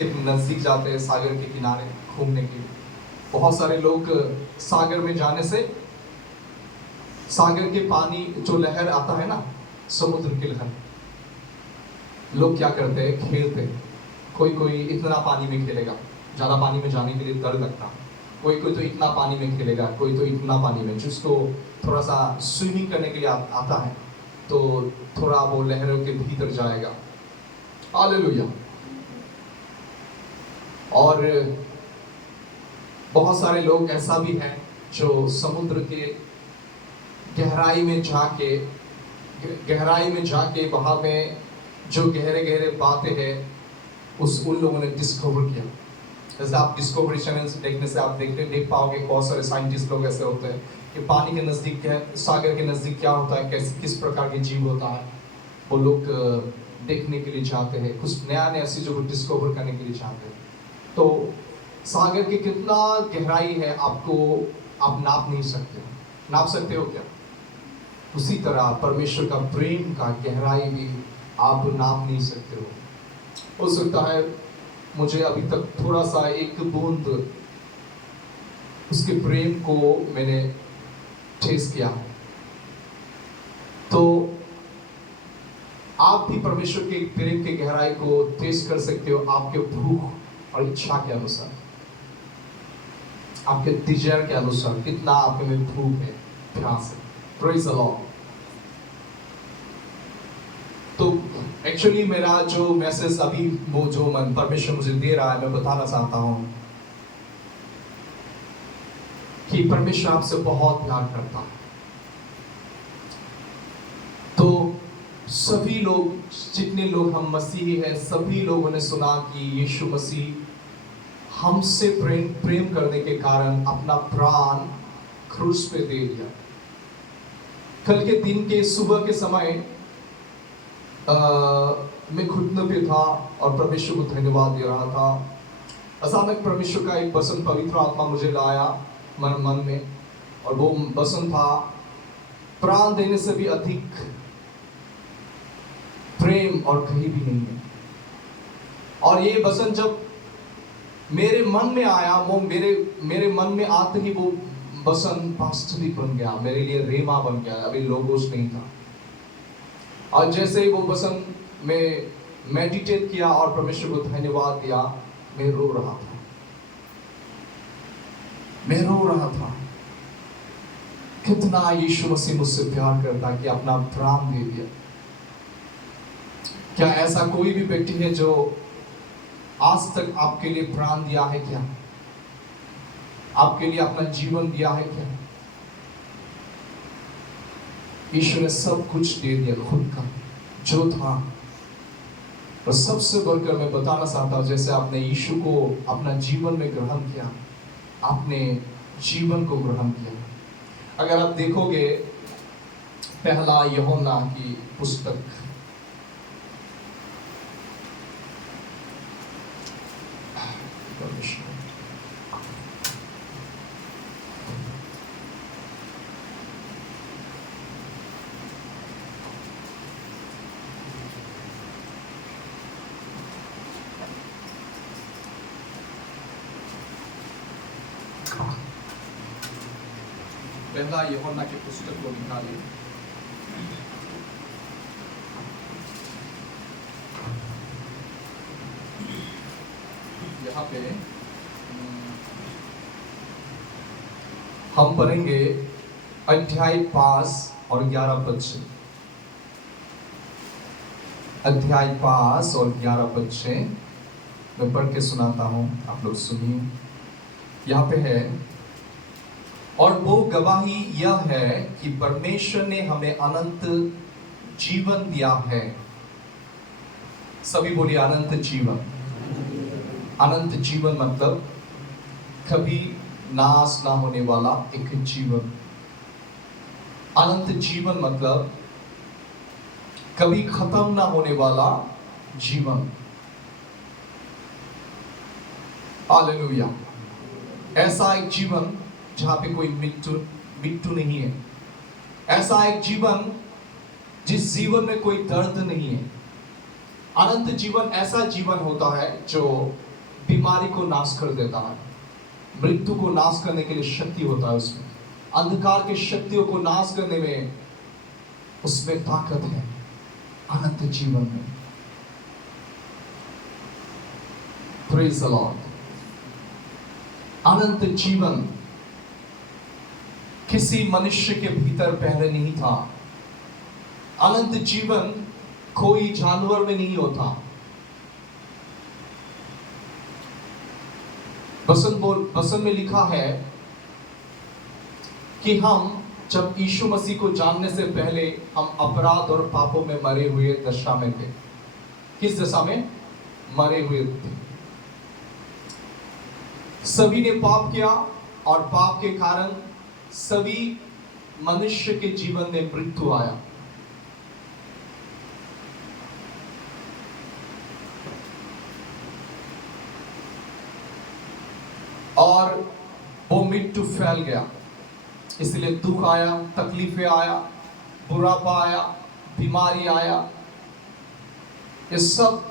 नजदीक जाते हैं सागर के किनारे घूमने के लिए। बहुत सारे लोग सागर में जाने से सागर के पानी जो लहर आता है ना, समुद्र की लहर, लोग क्या करते हैं, खेलते हैं। कोई कोई इतना पानी में खेलेगा, ज्यादा पानी में जाने के लिए डर लगता। कोई कोई तो इतना पानी में खेलेगा, कोई तो इतना पानी में, जिसको थोड़ा सा स्विमिंग करने के लिए आता है तो थोड़ा वो लहरों के भीतर जाएगा। हालेलुया। और बहुत सारे लोग ऐसा भी हैं जो समुद्र के गहराई में जाके वहां में जो गहरे गहरे बातें हैं उन लोगों ने डिस्कवर किया। जैसे आप डिस्कवरी चैनल से देखने से आप देख पाओगे बहुत सारे साइंटिस्ट लोग ऐसे होते हैं कि पानी के नजदीक सागर के नजदीक क्या होता है, किस प्रकार के जीव होता है, वो लोग देखने के लिए चाहते हैं, कुछ नया नया चीजों को डिस्कवर करने के लिए चाहते हैं। तो सागर की कितना गहराई है आप नाप नहीं सकते। नाप सकते हो क्या? उसी तरह परमेश्वर का प्रेम का गहराई भी आप नाप नहीं सकते हो सकता है मुझे अभी तक थोड़ा सा एक बूंद उसके प्रेम को मैंने टेस्ट किया, तो आप भी परमेश्वर के प्रेम के गहराई को टेस्ट कर सकते हो आपके भूख और इच्छा के अनुसार, आपके डिजायर के अनुसार, कितना आपके में भूख है, प्यास है। Praise the Lord. तो एक्चुअली मेरा जो मैसेज अभी वो जो मन परमेश्वर मुझे दे रहा है, मैं बताना चाहता हूं कि परमेश्वर आपसे बहुत प्यार करता है। तो सभी लोग, जितने लोग हम मसीही हैं, सभी लोगों ने सुना कि यीशु मसीह हमसे प्रेम करने के कारण अपना प्राण क्रूस पे दे दिया। कल के दिन के सुबह के समय मैं घुटने पे था और परमेश्वर को धन्यवाद दे रहा था। अचानक परमेश्वर का एक वचन, पवित्र आत्मा मुझे लाया मन में, और वो वचन था, प्राण देने से भी अधिक प्रेम और कहीं भी नहीं है। और ये वचन जब मेरे मन में आया, वो मेरे मन में आते ही वो वचन वास्तविक बन गया, मेरे लिए रेमा बन गया, अभी लोगोस नहीं था। और जैसे ही वो वचन में मेडिटेट किया और परमेश्वर को धन्यवाद दिया, मैं रो रहा था। कितना यीशु मसीह मुझसे प्यार करता कि अपना प्राण दे दिया। क्या ऐसा कोई भी व्यक्ति है जो आज तक आपके लिए प्राण दिया है? क्या आपके लिए अपना जीवन दिया है? क्या ईश्वर ने सब कुछ दे दिया, खुद का जो था। और सबसे बढ़कर मैं बताना चाहता हूं, जैसे आपने यीशु को अपना जीवन में ग्रहण किया, आपने जीवन को ग्रहण किया। अगर आप देखोगे पहला यूहन्ना की पुस्तक, पहला यूहन्ना की पुस्तक को निकालिए। यहाँ पे हम पढ़ेंगे अध्याय 5 और 11 पद से। अध्याय 5 और 11 पद से मैं पढ़ के सुनाता हूं, आप लोग सुनिए। यहाँ पे है, और वो गवाही यह है कि परमेश्वर ने हमें अनंत जीवन दिया है। सभी बोलिए अनंत जीवन। अनंत जीवन मतलब कभी नाश ना होने वाला एक जीवन। अनंत जीवन मतलब कभी खत्म ना होने वाला जीवन। हालेलुया। ऐसा एक जीवन जहां पे कोई मृत्यु नहीं है। ऐसा एक जीवन जिस जीवन में कोई दर्द नहीं है। अनंत जीवन ऐसा जीवन होता है जो बीमारी को नाश कर देता है, मृत्यु को नाश करने के लिए शक्ति होता है उसमें, अंधकार की शक्तियों को नाश करने में उसमें ताकत है, अनंत जीवन में। Praise the Lord. अनंत जीवन किसी मनुष्य के भीतर पहले नहीं था। अनंत जीवन कोई जानवर में नहीं होता। वचन में लिखा है कि हम जब यीशु मसीह को जानने से पहले हम अपराध और पापों में मरे हुए दशा में थे। किस दशा में? मरे हुए थे। सभी ने पाप किया और पाप के कारण सभी मनुष्य के जीवन में मृत्यु आया। और वो मृत्यु फैल गया, इसलिए दुख आया, तकलीफें आया, बुरापा आया, बीमारी आया। ये सब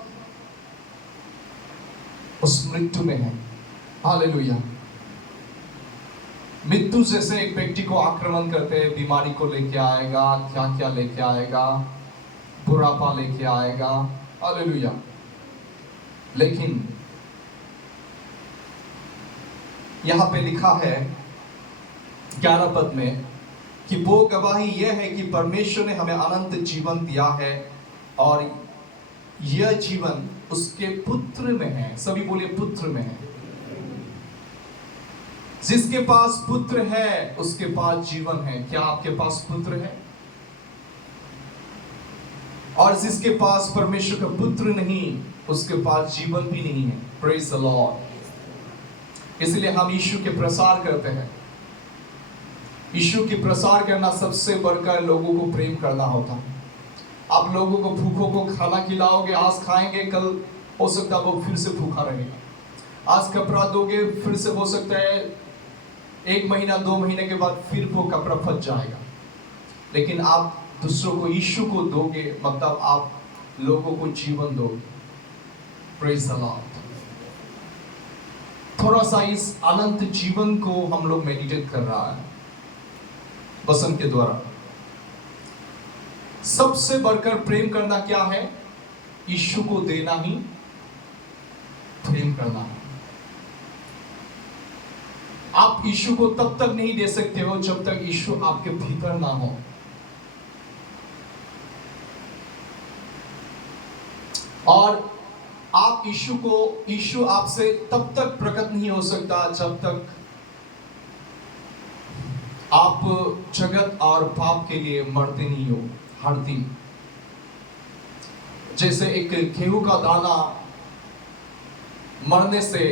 उस मृत्यु में है। हालेलुया। मृत्यु जैसे एक व्यक्ति को आक्रमण करते हैं, बीमारी को लेके आएगा, क्या क्या लेके आएगा, बुरापा लेके आएगा। हालेलुया। लेकिन यहां पे लिखा है 11 पद में कि वो गवाही यह है कि परमेश्वर ने हमें अनंत जीवन दिया है और यह जीवन उसके पुत्र में है। सभी बोलिए, पुत्र में है। जिसके पास पुत्र है उसके पास जीवन है। क्या आपके पास पुत्र है? और जिसके पास परमेश्वर का पुत्र नहीं, उसके पास जीवन भी नहीं है। Praise the Lord. इसलिए हम यीशु के प्रसार करते हैं। यीशु की प्रसार करना सबसे बढ़कर लोगों को प्रेम करना होता है। आप लोगों को भूखों को खाना खिलाओगे, आज खाएंगे, कल हो सकता है वो फिर से भूखा रहेगा। आज कपड़ा दोगे, फिर से हो सकता है 1 महीना 2 महीने के बाद फिर वो कपड़ा फट जाएगा। लेकिन आप दूसरों को, यीशु को दोगे, मतलब आप लोगों को जीवन दोगे। Praise the Lord. थोड़ा सा इस अनंत जीवन को हम लोग मेडिटेट कर रहा है वचन के द्वारा। सबसे बढ़कर प्रेम करना क्या है? यीशु को देना ही प्रेम करना है। आप यीशु को तब तक नहीं दे सकते हो जब तक यीशु आपके भीतर ना हो। और आप यीशु आपसे तब तक प्रकट नहीं हो सकता जब तक आप जगत और पाप के लिए मरते नहीं हो हर दिन। जैसे एक गेहूं का दाना मरने से,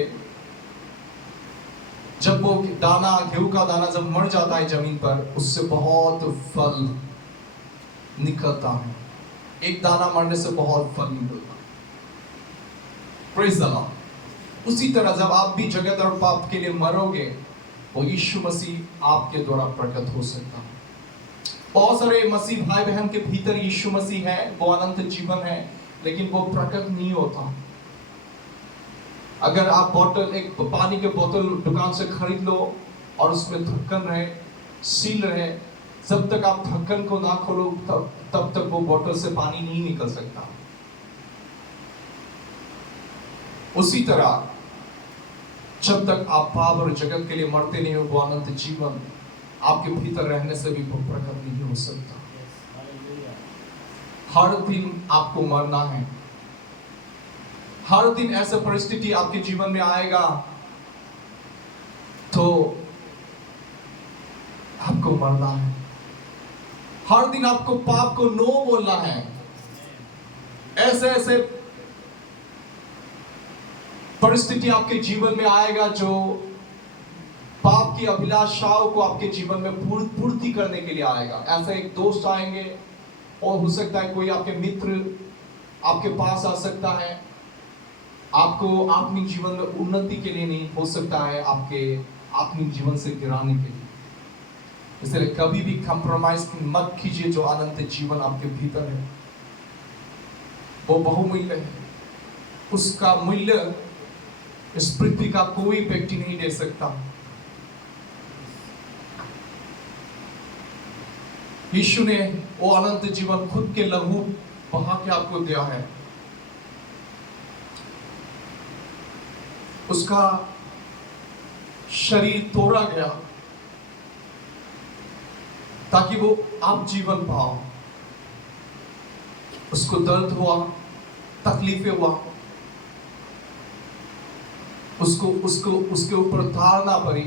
जब वो गेहूं का दाना जब मर जाता है जमीन पर, उससे बहुत फल निकलता है। एक दाना मरने से बहुत फल निकलता है। Praise the Lord. उसी तरह जब आप भी जगत और पाप के लिए मरोगे, वो यीशु मसीह आपके द्वारा प्रकट हो सकता है। बहुत सारे मसीह भाई बहन के भीतर यीशु मसीह है, वो अनंत जीवन है, लेकिन वो प्रकट नहीं होता। अगर आप एक पानी के बोतल दुकान से खरीद लो और उसमें ढक्कन रहे, सील रहे, जब तक आप ढक्कन को ना खोलो तब तक वो बोतल से पानी नहीं निकल सकता। उसी तरह जब तक आप पाप और जगत के लिए मरते नहीं हो, वो अनंत जीवन आपके भीतर रहने से भी प्रकट नहीं हो सकता। हर दिन आपको मरना है। हर दिन ऐसा परिस्थिति आपके जीवन में आएगा तो आपको मरना है। हर दिन आपको पाप को नो बोलना है। ऐसे ऐसे परिस्थिति आपके जीवन में आएगा जो पाप की अभिलाषाओं को आपके जीवन में पूर्ति करने के लिए आएगा। ऐसा एक दोस्त आएंगे, और हो सकता है कोई आपके मित्र आपके पास आ सकता है, आपको आत्मिक जीवन में उन्नति के लिए नहीं, हो सकता है आपके आत्मिक जीवन से गिराने के लिए। इसलिए कभी भी कंप्रोमाइज मत कीजिए। जो अनंत जीवन आपके भीतर है वो बहुमूल्य है। उसका मूल्य इस पृथ्वी का कोई व्यक्ति नहीं दे सकता। यीशु ने वो अनंत जीवन खुद के लहू बहा के आपको दिया है। उसका शरीर तोड़ा गया ताकि वो आप जीवन पाओ। उसको दर्द हुआ, तकलीफें हुआ, उसके ऊपर धारना पड़ी।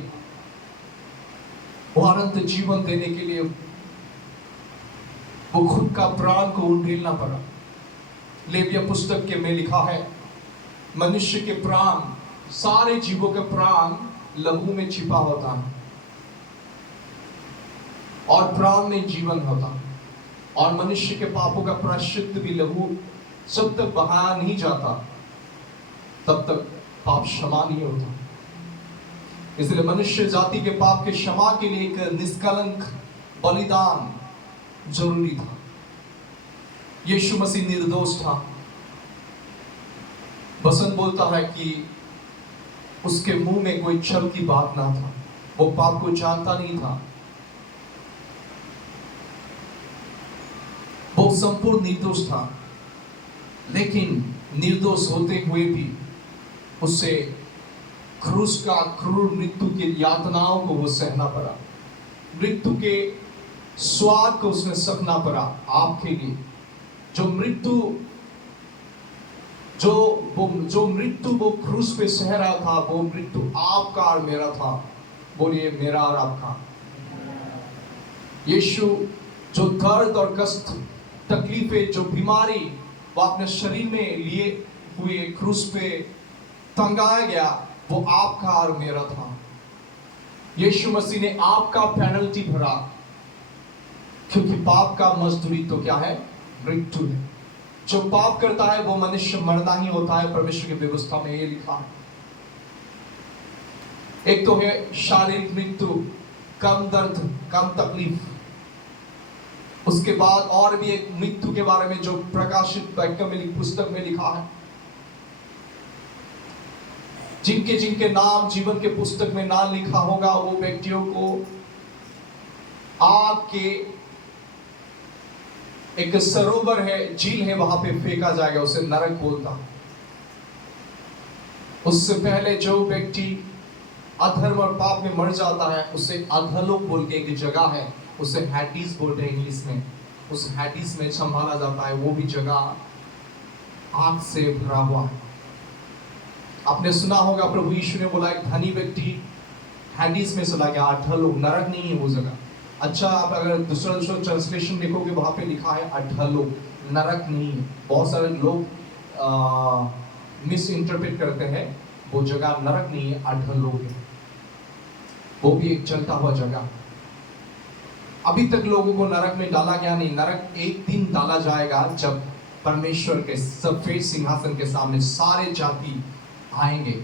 वो अनंत जीवन देने के लिए वो खुद का प्राण को उंडेलना पड़ा। लेविया पुस्तक के में लिखा है, मनुष्य के प्राण, सारे जीवों के प्राण लहू में छिपा होता है और प्राण में जीवन होता है। और मनुष्य के पापों का प्रायश्चित भी लहू जब तक बहाया नहीं जाता तब तक पाप क्षमा नहीं होता। इसलिए मनुष्य जाति के पाप के क्षमा के लिए एक निष्कलंक बलिदान जरूरी था। यीशु मसीह निर्दोष था। वचन बोलता है कि उसके मुंह में कोई छल की बात ना था। वो पाप को जानता नहीं था। वो संपूर्ण निर्दोष था, लेकिन निर्दोष होते हुए भी उससे क्रूस का क्रूर मृत्यु की यातनाओं को वो सहना पड़ा। मृत्यु के स्वाद को उसने सकना पड़ा आपके लिए। जो मृत्यु वो क्रूस पे सह रहा था, वो मृत्यु आपका और मेरा था। बोलिए, मेरा और आपका। यीशु जो दर्द और कष्ट, तकलीफें, जो बीमारी वो अपने शरीर में लिए हुए क्रूस पे टंगाया गया, वो आपका और मेरा था। यीशु मसीह ने आपका पेनल्टी भरा, क्योंकि पाप का मजदूरी तो क्या है? मृत्यु है। जो पाप करता है वो मनुष्य मरना ही होता है। परमेश्वर की व्यवस्था में ये लिखा है। एक तो है शारीरिक मृत्यु, कम दर्द, कम तकलीफ। उसके बाद और भी एक मृत्यु के बारे में जो प्रकाशित पुस्तक में लिखा है, जिनके नाम जीवन के पुस्तक में नाम लिखा होगा, वो व्यक्तियों को आग के एक सरोवर है, झील है, वहां पे फेंका जाएगा। उसे नरक बोलता। उससे पहले जो व्यक्ति अधर्म और पाप में मर जाता है, उसे अधलोक बोल के एक जगह है, उसे हैडिस बोलते हैं इंग्लिश में। उस हैडिस में संभाला जाता है। वो भी जगह आग से भरा हुआ है। आपने सुना होगा प्रभु यीशु ने बोला, एक धनी व्यक्ति हैडिस में चला गया। अधलोक, नरक नहीं है वो जगह। अच्छा, आप अगर दूसरा ट्रांसलेशन देखोगे, वहां पे लिखा है अधलोक, नरक नहीं है। बहुत सारे लोग मिस इंटरप्रेट करते हैं। वो जगह नरक नहीं है, अधलोक है। वो भी एक चलता हुआ जगह। अभी तक लोगों को नरक में डाला गया नहीं। नरक एक दिन डाला जाएगा जब परमेश्वर के सफेद सिंहासन के सामने सारे जाति आएंगे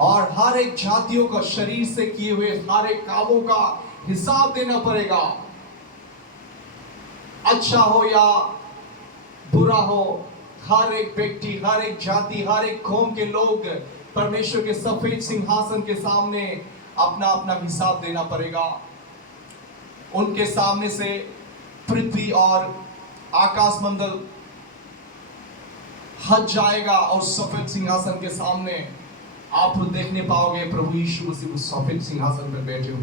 और हर एक जातियों का शरीर से किए हुए सारे कामों का हिसाब देना पड़ेगा। अच्छा हो या बुरा हो, हर एक व्यक्ति, हर एक जाति, हर एक कौम के लोग परमेश्वर के सफेद सिंहासन के सामने अपना अपना हिसाब देना पड़ेगा। उनके सामने से पृथ्वी और आकाश मंडल हट जाएगा और सफेद सिंहासन के सामने आप देखने पाओगे प्रभु यीशु मसीह उस सफेद सिंहासन पर बैठे हो।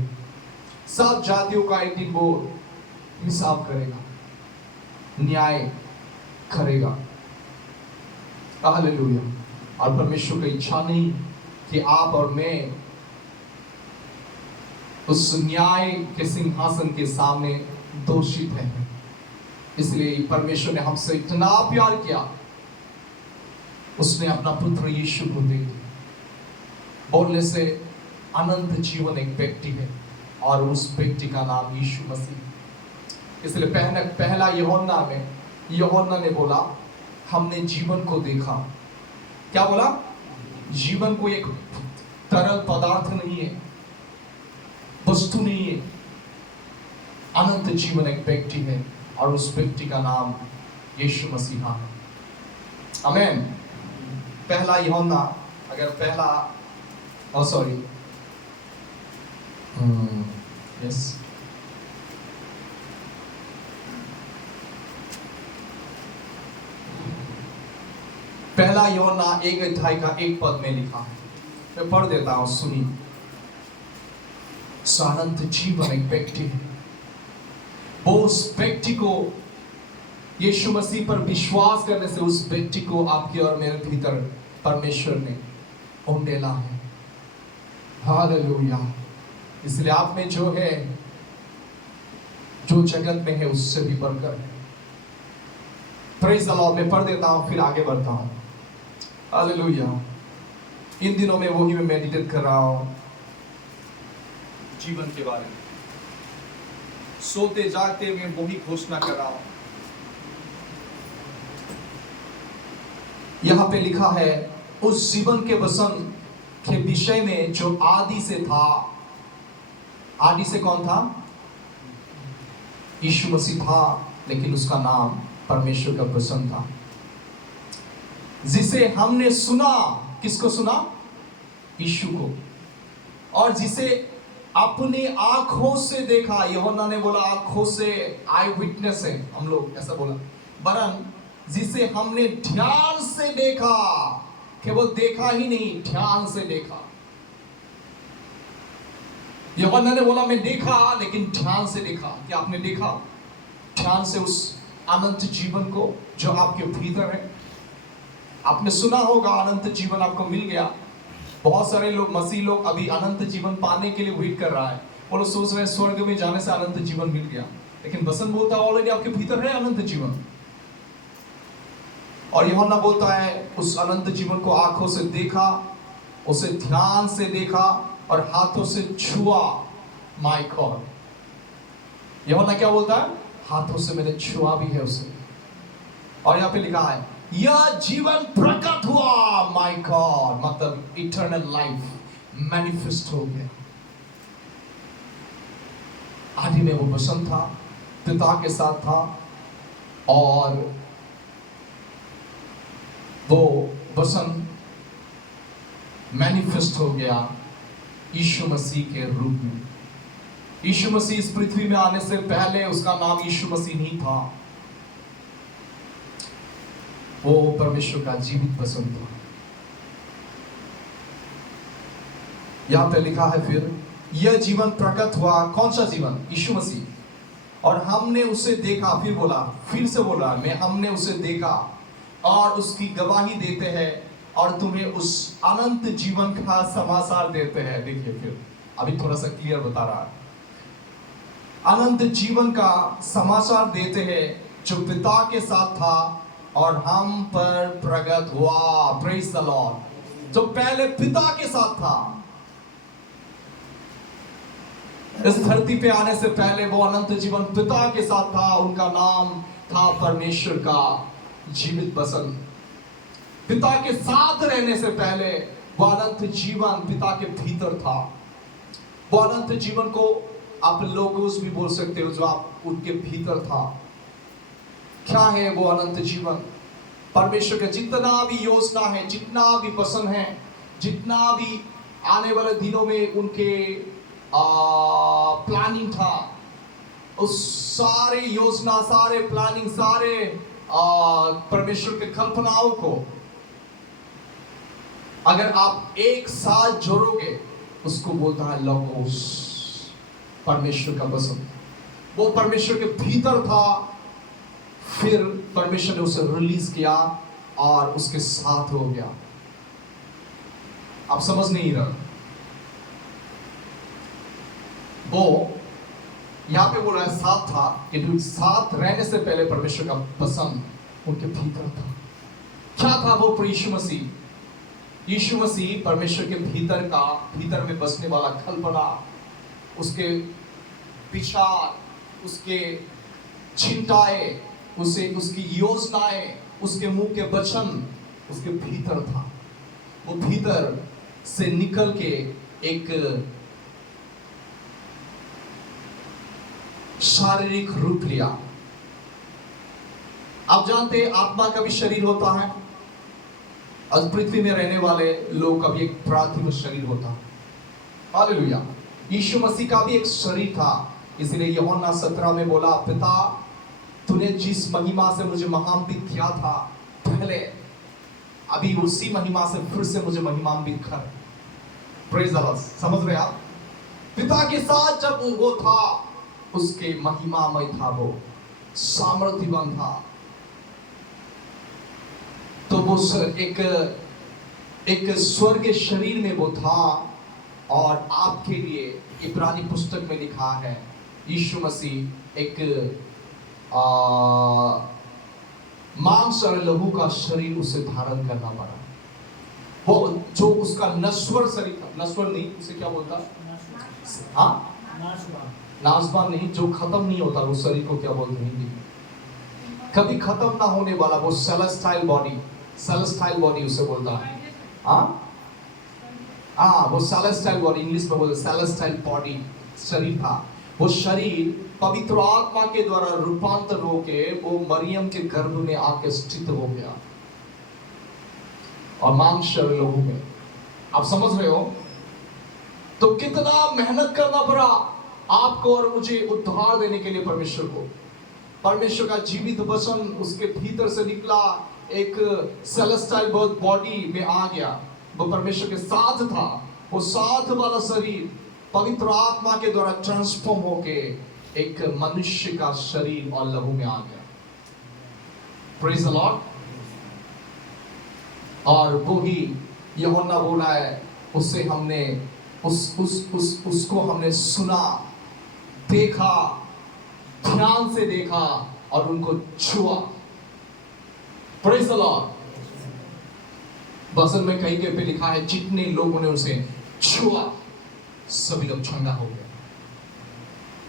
सब जातियों का एक दिन वो हिसाब करेगा, न्याय करेगा। हालेलुया। और परमेश्वर की इच्छा नहीं कि आप और मैं उस न्याय के सिंहासन के सामने दोषित हैं। इसलिए परमेश्वर ने हमसे इतना प्यार किया, उसने अपना पुत्र यीशु को दे दिया। बोलने से अनंत जीवन एक व्यक्ति है और उस व्यक्ति का नाम यीशु मसीह। इसलिए पहला यूहन्ना में यूहन्ना ने बोला, हमने जीवन को देखा। क्या बोला? जीवन को एक तरल पदार्थ नहीं है, वस्तु नहीं है। अनंत जीवन एक व्यक्ति है और उस व्यक्ति का नाम यीशु मसीहा है। आमीन। पहला यूहन्ना, अगर पहला Oh, sorry. Yes. पहला यूहन्ना 1 अध्याय का 1 पद में लिखा है, मैं पढ़ देता हूं, सुनिए। अनंत जीवन एक व्यक्ति है, वो उस व्यक्ति को यीशु मसीह पर विश्वास करने से उस व्यक्ति को आपके और मेरे भीतर परमेश्वर ने उंडेला है। हालेलुया। इसलिए आप में जो है, जो जगत में है, उससे भी बढ़कर है। Praise the Lord. मैं पढ़ देता हूं, फिर आगे बढ़ता हूं। हालेलुया। इन दिनों में वही मैं मेडिटेट कर रहा हूं जीवन के बारे में, सोते जागते मैं वही घोषणा कर रहा हूं। यहां पे लिखा है, उस जीवन के वचन के विषय में जो आदि से था। आदि से कौन था? यीशु मसीह था, लेकिन उसका नाम परमेश्वर का वचन था, जिसे हमने सुना। किसको सुना? यीशु को। और जिसे अपनी आंखों से देखा। यूहन्ना ने बोला आंखों से, आई विटनेस है हम लोग, ऐसा बोला। वरन जिसे हमने ध्यान से देखा, केवल देखा ही नहीं, ध्यान से देखा। यूहन्ना ने बोला मैं देखा, लेकिन ध्यान से देखा। क्या आपने देखा ध्यान से उस अनंत जीवन को जो आपके भीतर है? आपने सुना होगा अनंत जीवन आपको मिल गया। बहुत सारे लोग, मसीह लोग अभी अनंत जीवन पाने के लिए वेट कर रहा है। वो लोग सोच रहे हैं स्वर्ग में जाने से अनंत जीवन मिल गया, लेकिन वचन बोलता है ऑलरेडी आपके भीतर है अनंत जीवन। और यूहन्ना बोलता है उस अनंत जीवन को आंखों से देखा, उसे ध्यान से देखा और हाथों से छुआ। My God. यूहन्ना क्या बोलता है? हाथों से मैंने छुआ भी है उसे। और यहाँ पे लिखा है यह जीवन प्रकट हुआ। माय गॉड, मतलब इटर्नल लाइफ मैनिफेस्ट हो गया। आदि में वो वचन था, पिता के साथ था, और वो वचन मैनिफेस्ट हो गया यीशु मसीह के रूप में। यीशु मसीह इस पृथ्वी में आने से पहले उसका नाम यीशु मसीह नहीं था। वो परमेश्वर का जीवित वचन था। यहां पे लिखा है फिर यह जीवन प्रकट हुआ। कौन सा जीवन? यीशु मसीह। और हमने उसे देखा। फिर बोला, फिर से बोला, मैं हमने उसे देखा और उसकी गवाही देते हैं और तुम्हें उस अनंत जीवन का समाचार देते हैं। देखिए फिर अभी थोड़ा सा क्लियर बता रहा है। अनंत जीवन का समाचार देते हैं जो पिता के साथ था और हम पर प्रकट हुआ। Praise the Lord. जो पहले पिता के साथ था, इस धरती पे आने से पहले वो अनंत जीवन पिता के साथ था। उनका नाम था परमेश्वर का जीवित वचन। पिता के साथ रहने से पहले वो अनंत जीवन पिता के भीतर था। वो अनंत जीवन को आप लोगोस भी बोल सकते हो, जो आप उनके भीतर था। क्या है वो अनंत जीवन? परमेश्वर का जितना भी योजना है, जितना भी वचन है, जितना भी आने वाले दिनों में उनके प्लानिंग था, उस सारे योजना, सारे प्लानिंग, सारे परमेश्वर के कल्पनाओं को अगर आप एक साथ जोड़ोगे, उसको बोलता है लोगोस, परमेश्वर का वचन। वो परमेश्वर के भीतर था, फिर परमेश्वर ने उसे रिलीज किया और उसके साथ हो गया। आप समझ नहीं रहे? वो यहां पे बोल रहा है साथ था, कि साथ रहने से पहले परमेश्वर का वचन उनके भीतर था। क्या था वो? यीशु मसीह। यीशु मसीह परमेश्वर के भीतर में बसने वाला कल्पना, उसके विचार, उसके चिंताएं, उसकी योजनाएं, उसके मुंह के वचन उसके भीतर था। वो भीतर से निकल के एक शारीरिक रूप लिया। आप जानते हैं आत्मा का भी शरीर होता है। और पृथ्वी में रहने वाले लोग का भी एक पार्थिव शरीर होता। हालेलुया। यीशु मसीह का भी एक शरीर था, इसलिए यूहन्ना 17 में बोला, पिता तूने जिस महिमा से मुझे महिमान्वित किया था पहले, अभी उसी महिमा से फिर से मुझे महिमान्वित कर। Praise the Lord. समझ रहे आप? पिता के साथ जब वो था, उसके महिमामय था, वो सामर्थ्यवान था। तो वो एक स्वर्ग शरीर में वो था। और आपके लिए इब्रानी पुस्तक में लिखा है, यीशु मसीह एक मांस और लहू का शरीर उसे धारण करना पड़ा। वो जो उसका नश्वर शरीर था, नश्वर नहीं, उसे क्या बोलता? हाँ, नासवान नहीं, जो खत्म नहीं होता, वो शरीर को क्या बोलते हैं हिंदी? कभी खत्म ना होने वाला, वो सेलेस्टाइल बॉडी, सेलेस्टाइल बॉडी उसे बोलता है। वो सेलेस्टाइल बॉडी, इंग्लिश में बोलते सेलेस्टाइल बॉडी शरीर था। वो शरीर पवित्र आत्मा के द्वारा रूपांतर होके वो मरियम के गर्भ में आके स्थित हो गया और मांस शरीर लोगों में। आप समझ रहे हो? तो कितना मेहनत करना पड़ा आपको और मुझे उद्धार देने के लिए परमेश्वर को। परमेश्वर का जीवित वचन उसके भीतर से निकला, एक सेलेस्टाइल बॉडी में आ गया। वो परमेश्वर के साथ था। वो साथ वाला शरीर पवित्र आत्मा के द्वारा ट्रांसफॉर्म होके एक मनुष्य का शरीर और लहू में आ गया। Praise the Lord. और वो ही यूहन्ना बोला है, उससे हमने उसको हमने सुना, देखा, ध्यान से देखा और उनको छुआ। Praise the Lord. बसन में कहीं के पे लिखा है, जितने लोगों ने उसे छुआ सभी लोग चंगा हो गए।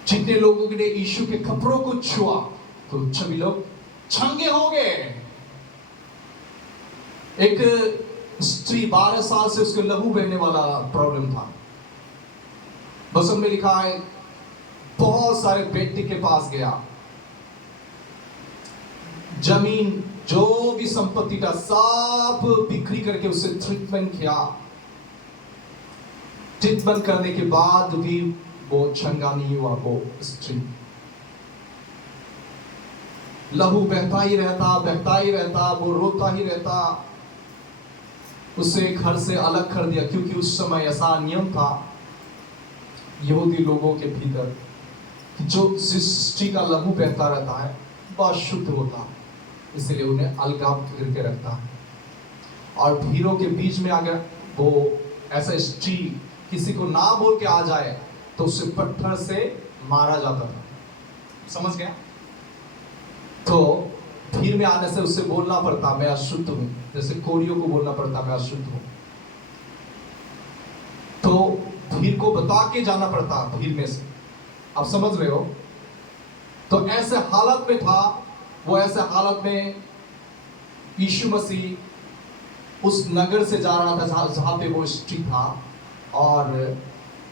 जितने लोगों ने यीशु के कपड़ों को छुआ तो सभी लोग चंगे हो गए। एक स्त्री 12 साल से उसके लहू बहने वाला प्रॉब्लम था। बसन में लिखा है, बहुत सारे व्यक्ति के पास गया, जमीन जो भी संपत्ति का सब बिक्री करके उसे ट्रीटमेंट किया। ट्रीटमेंट करने के बाद भी वो चंगा नहीं हुआ। वो स्त्री लहू बहता ही रहता, वो रोता ही रहता। उसे घर से अलग कर दिया, क्योंकि उस समय ऐसा नियम था यहूदी लोगों के भीतर, जो जिस स्त्री का लहू बहता रहता है वह शुद्ध होता, इसलिए उन्हें अलगाव करके रखता है। और भीड़ों के बीच में अगर वो ऐसा स्त्री किसी को ना बोल के आ जाए तो उसे पत्थर से मारा जाता था। समझ गया? तो भीड़ में आने से उसे बोलना पड़ता, मैं अशुद्ध हूं, जैसे कोरियों को बोलना पड़ता मैं अशुद्ध हूं। तो भीड़ को बता के जाना पड़ता भीड़ में से। आप समझ रहे हो? तो ऐसे हालत में था वो। ऐसे हालत में यीशु मसीह उस नगर से जा रहा था जहां पे वो स्त्री था। और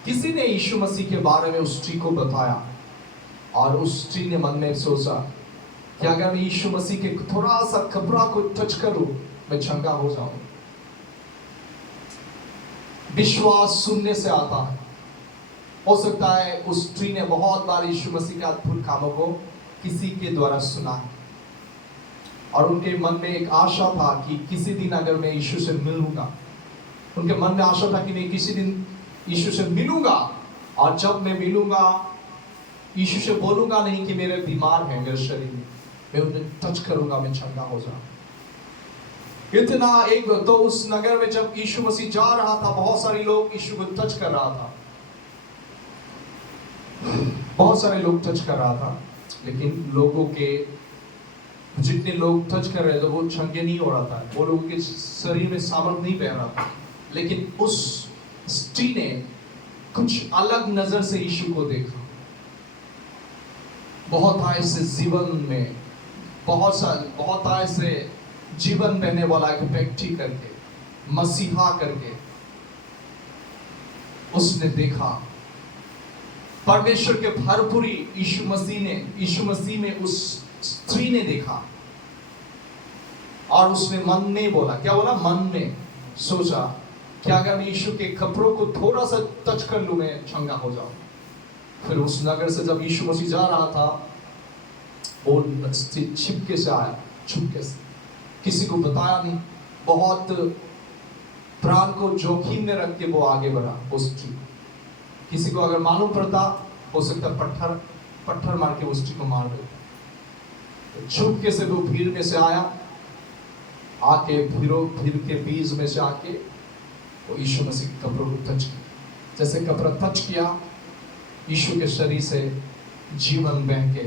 किसी ने यीशु मसीह के बारे में उस स्त्री को बताया और उस स्त्री ने मन में सोचा कि अगर मैं यीशु मसीह के थोड़ा सा कपड़ा को टच करूं मैं चंगा हो जाऊं। विश्वास सुनने से आता है। हो सकता है उस स्त्री ने बहुत बार यीशु मसीह के अद्भुत कामों को किसी के द्वारा सुना है और उनके मन में एक आशा था कि किसी दिन अगर मैं यीशु से मिलूंगा, उनके मन में आशा था कि मैं किसी दिन यीशु से मिलूंगा और जब मैं मिलूंगा यीशु से बोलूंगा नहीं कि मेरे बीमार है मेरे शरीर में, मैं उन्हें टच करूंगा, मैं चंगा हो जाऊं। इतना एक तो उस नगर में जब यीशु मसीह जा रहा था बहुत सारे लोग यीशु को टच कर रहा था, बहुत सारे लोग टच कर रहा था, लेकिन लोगों के जितने लोग टच कर रहे थे वो चंगे नहीं हो रहा था, वो लोगों के शरीर में सामर्थ नहीं बह रहा था। लेकिन उस स्त्री ने कुछ अलग नजर से यीशु को देखा। बहुत ऐसे जीवन में बहुत ऐसे जीवन बहने वाला एक व्यक्ति करके, मसीहा करके उसने देखा। परमेश्वर के भरपूरी यीशु मसीह में उस स्त्री ने देखा। और उसने मन में बोला, क्या बोला? मन में सोचा कि अगर मैं यीशु के कपड़ों को थोड़ा सा टच कर लूं मैं चंगा हो जाऊं। फिर उस नगर से जब यीशु मसीह जा रहा था, वो छिपके से आया, छुपके से, किसी को बताया नहीं, बहुत प्राण को जोखिम में रख के वो आगे बढ़ा। उस किसी को अगर मालूम पड़ता, हो सकता पत्थर मार के उस को मार देता। छुपके से वो भीड़ में से आया, आके भीड़ के बीच में से आके वो यीशु मसीह के कपड़ों को टच किया। जैसे कपड़ा टच किया, यीशु के शरीर से जीवन बह के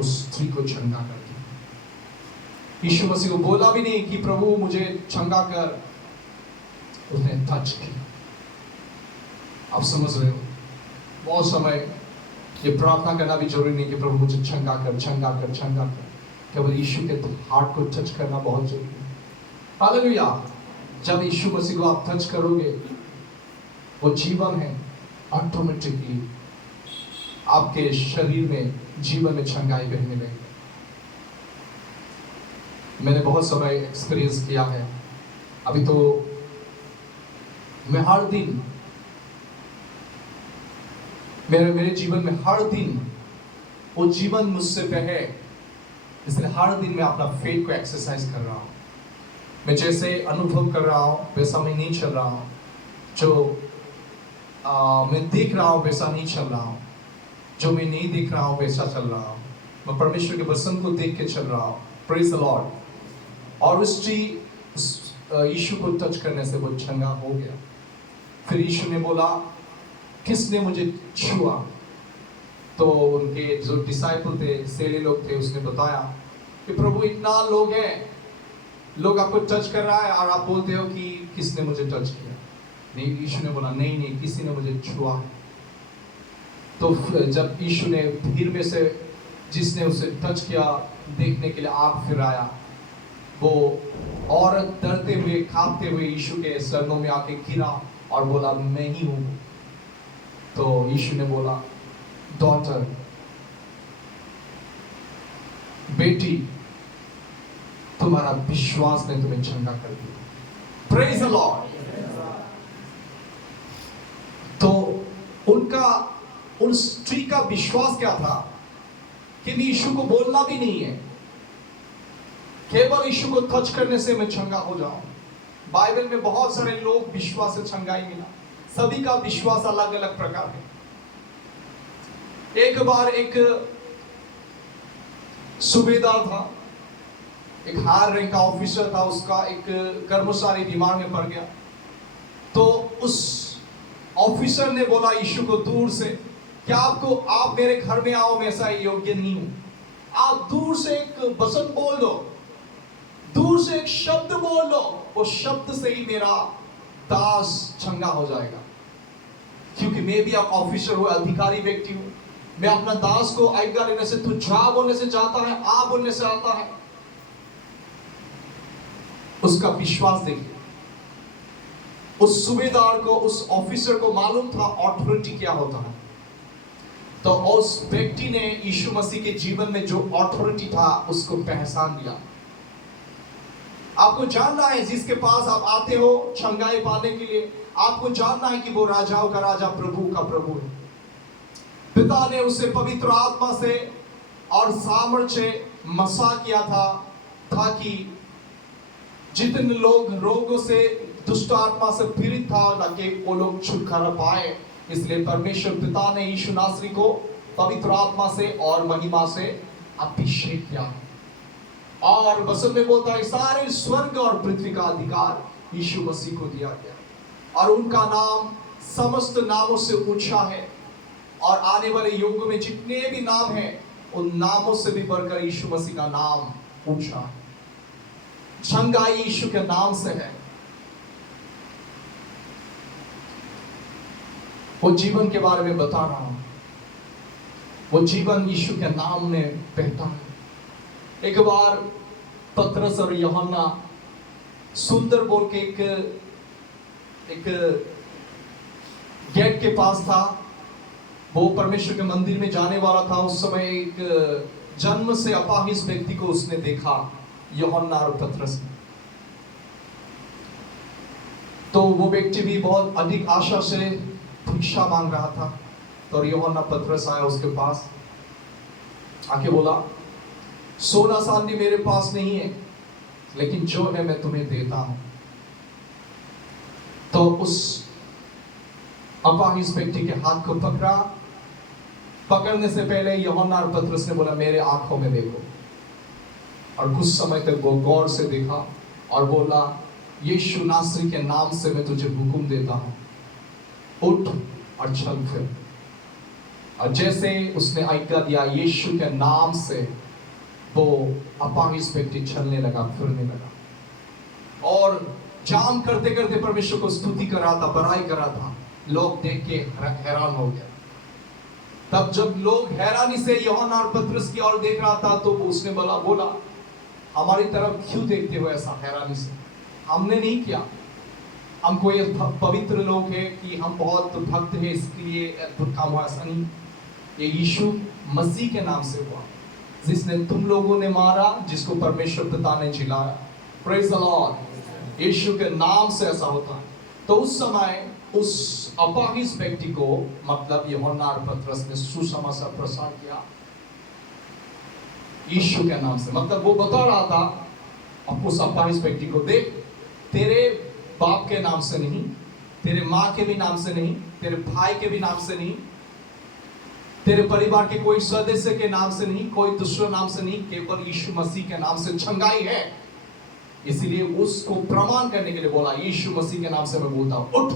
उस स्त्री को चंगा कर दिया। यीशु मसीह को बोला भी नहीं कि प्रभु मुझे चंगा कर, उसने टच किया। आप समझ रहे हो? बहुत समय ये प्रार्थना करना भी जरूरी नहीं कि प्रभु मुझे चंगा कर, चंगा कर, चंगा कर। केवल यीशु के हार्ट को टच करना बहुत जरूरी है। हालेलुया। जब यीशु मसीह को आप टच करोगे, वो जीवन है, ऑटोमेटिकली आपके शरीर में, जीवन में चंगाई बहने लगेगी। मैंने बहुत समय एक्सपीरियंस किया है। अभी तो मैं हर दिन, मेरे जीवन में हर दिन वो जीवन मुझसे बहे, इसलिए हर दिन मैं अपना फेथ को एक्सरसाइज कर रहा हूँ। मैं जैसे अनुभव कर रहा हूँ वैसा मैं नहीं चल रहा हूँ, जो मैं देख रहा हूँ वैसा नहीं चल रहा हूँ, जो मैं नहीं देख रहा हूँ वैसा चल रहा हूँ। मैं परमेश्वर के वचन को देख के चल रहा हूँ। Praise the Lord. और उस यीशु को टच करने से वो चंगा हो गया। फिर यीशु ने बोला, किसने मुझे छुआ? तो उनके जो डिसाइपल थे, सेले लोग थे, उसने बताया कि प्रभु इतना लोग हैं, लोग आपको टच कर रहा है और आप बोलते हो कि किसने मुझे टच किया? नहीं, यीशु ने बोला नहीं, किसी ने मुझे छुआ। तो जब यीशु ने भीड़ में से जिसने उसे टच किया देखने के लिए आंख फिराया, वो औरत डरते हुए, कांपते हुए यीशु के चरणों में आके गिरा और बोला, मैं ही हूं। तो यीशु ने बोला, डॉटर, बेटी, तुम्हारा विश्वास ने तुम्हें चंगा कर दिया। Praise the Lord. तो उन स्त्री का विश्वास क्या था कि मैं यीशु को बोलना भी नहीं है, केवल यीशु को टच करने से मैं चंगा हो जाऊं। बाइबल में बहुत सारे लोग विश्वास से चंगाई मिला, सभी का विश्वास अलग अलग प्रकार है। एक बार एक सूबेदार था, एक हायर रैंक का ऑफिसर था, उसका एक कर्मचारी बीमार में पड़ गया। तो उस ऑफिसर ने बोला यीशु को दूर से, क्या आप मेरे घर में आओ, मैं ऐसा योग्य नहीं हूं। आप दूर से एक वचन बोल दो, दूर से एक शब्द बोल दो, वो शब्द से ही मेरा दास चंगा हो जाएगा। क्योंकि मैं भी आप ऑफिसर हूं, अधिकारी व्यक्ति हूं। मैं अपना दास को आज्ञा लेने से, तू जा बोलने से जाता है, आ बोलने से आता है। उसका विश्वास देखिए। उस सूबेदार को, उस ऑफिसर को मालूम था ऑथोरिटी क्या होता है। तो उस व्यक्ति ने यीशु मसीह के जीवन में जो ऑथोरिटी था उसको पहचान लिया। आपको जानना है, जिसके पास आप आते हो चंगाई पाने के लिए, आपको जानना है कि वो राजाओं का राजा, प्रभु का प्रभु है। पिता ने उसे पवित्र आत्मा से और सामर्थ्य मसा किया था, ताकि जितने लोग रोगों से, दुष्ट आत्मा से पीड़ित था, ताकि वो लोग छुटकारा पाए। इसलिए परमेश्वर पिता ने यीशु नासरी को पवित्र आत्मा से और महिमा से अभिषेक किया। और वचन में बोलता है, सारे स्वर्ग और पृथ्वी का अधिकार यीशु मसीह को दिया गया, और उनका नाम समस्त नामों से ऊंचा है। और आने वाले युग में जितने भी नाम हैं, उन नामों से भी बढ़कर यीशु मसीह का नाम ऊंचा है। चंगाई यीशु के नाम से है। वो जीवन के बारे में बता रहा हूं, वो जीवन यीशु के नाम में बहता है। एक बार पतरस और यूहन्ना सुंदर बोल के एक गेट के पास था, वो परमेश्वर के मंदिर में जाने वाला था। उस समय एक जन्म से अपाहिज व्यक्ति को उसने देखा, यूहन्ना और पतरस ने। तो वो व्यक्ति भी बहुत अधिक आशा से भिक्षा मांग रहा था। तो यूहन्ना पतरस आया उसके पास, आके बोला, सोना चांदी मेरे पास नहीं है, लेकिन जो है मैं तुम्हें देता हूं। तो उस अपाहिज व्यक्ति के हाथ को पकड़ा। पकड़ने से पहले यूहन्ना और पतरस ने बोला, मेरे आंखों में देखो। और कुछ समय तक वो गौर से देखा और बोला, यीशु नासरी के नाम से मैं तुझे हुक्म देता हूं, उठ और चल फिर। और जैसे उसने आज्ञा दिया, यीशु के नाम से वो अपाहिज व्यक्ति चलने लगा, फिरने लगा और जाम करते करते परमेश्वर को स्तुति कर रहा था, बड़ाई कर रहा था। लोग देख के हैरान हो गया। तब जब लोग हैरानी से यूहन्ना और पतरस की ओर देख रहा था, तो उसने बोला, हमारी तरफ क्यों देखते हो ऐसा हैरानी से? हमने नहीं किया, हम कोई पवित्र लोग हैं कि हम बहुत भक्त हैं इसलिए अद्भुत काम हुआ, ऐसा नहीं। ये यीशु मसीह के नाम से हुआ, जिसने तुम लोगों ने मारा, जिसको परमेश्वर पिता ने जिलाया। Praise the Lord. यीशु के नाम से ऐसा होता है। तो उस समय उस अपाहिज व्यक्ति को, मतलब यूहन्ना और पतरस ने सुसमाचार प्रसार किया यीशु के नाम से। मतलब वो बता रहा था उस अपाहिज व्यक्ति को, देख, तेरे बाप के नाम से नहीं, तेरे माँ के भी नाम से नहीं, तेरे भाई के भी नाम से नहीं, तेरे परिवार के कोई सदस्य के नाम से नहीं, कोई दूसरे नाम से नहीं, केवल यीशु मसीह के नाम से चंगाई है। इसीलिए उसको प्रमाण करने के लिए बोला, यीशु मसीह के नाम से मैं बोलता हूं, उठ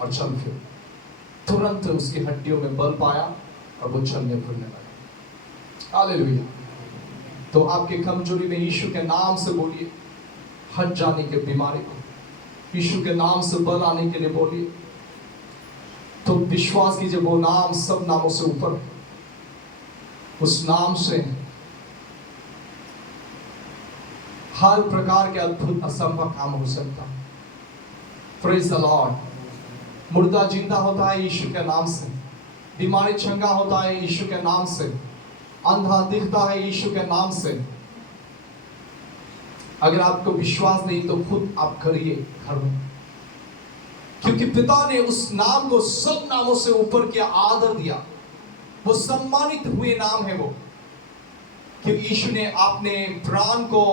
और चल फिर। तुरंत उसकी हड्डियों में बल पाया और वो चलने फिरने लगा। हालेलुया। तो आपके कमजोरी में यीशु के नाम से बोलिए, हट जाने के बीमारी को यीशु के नाम से बल आने के लिए बोलिए। तो विश्वास कीजिए, वो नाम सब नामों से ऊपर है। उस नाम से हर प्रकार के अद्भुत असंभव काम हो सकता है। Praise the Lord. मुर्दा जिंदा होता है यीशु के नाम से, बीमारी चंगा होता है यीशु के नाम से, अंधा दिखता है यीशु के नाम से। अगर आपको विश्वास नहीं तो खुद आप करिए घर में, क्योंकि पिता ने उस नाम को सब नामों से ऊपर किया, आदर दिया। वो सम्मानित हुए नाम है वो, क्योंकि यीशु ने अपने प्राण को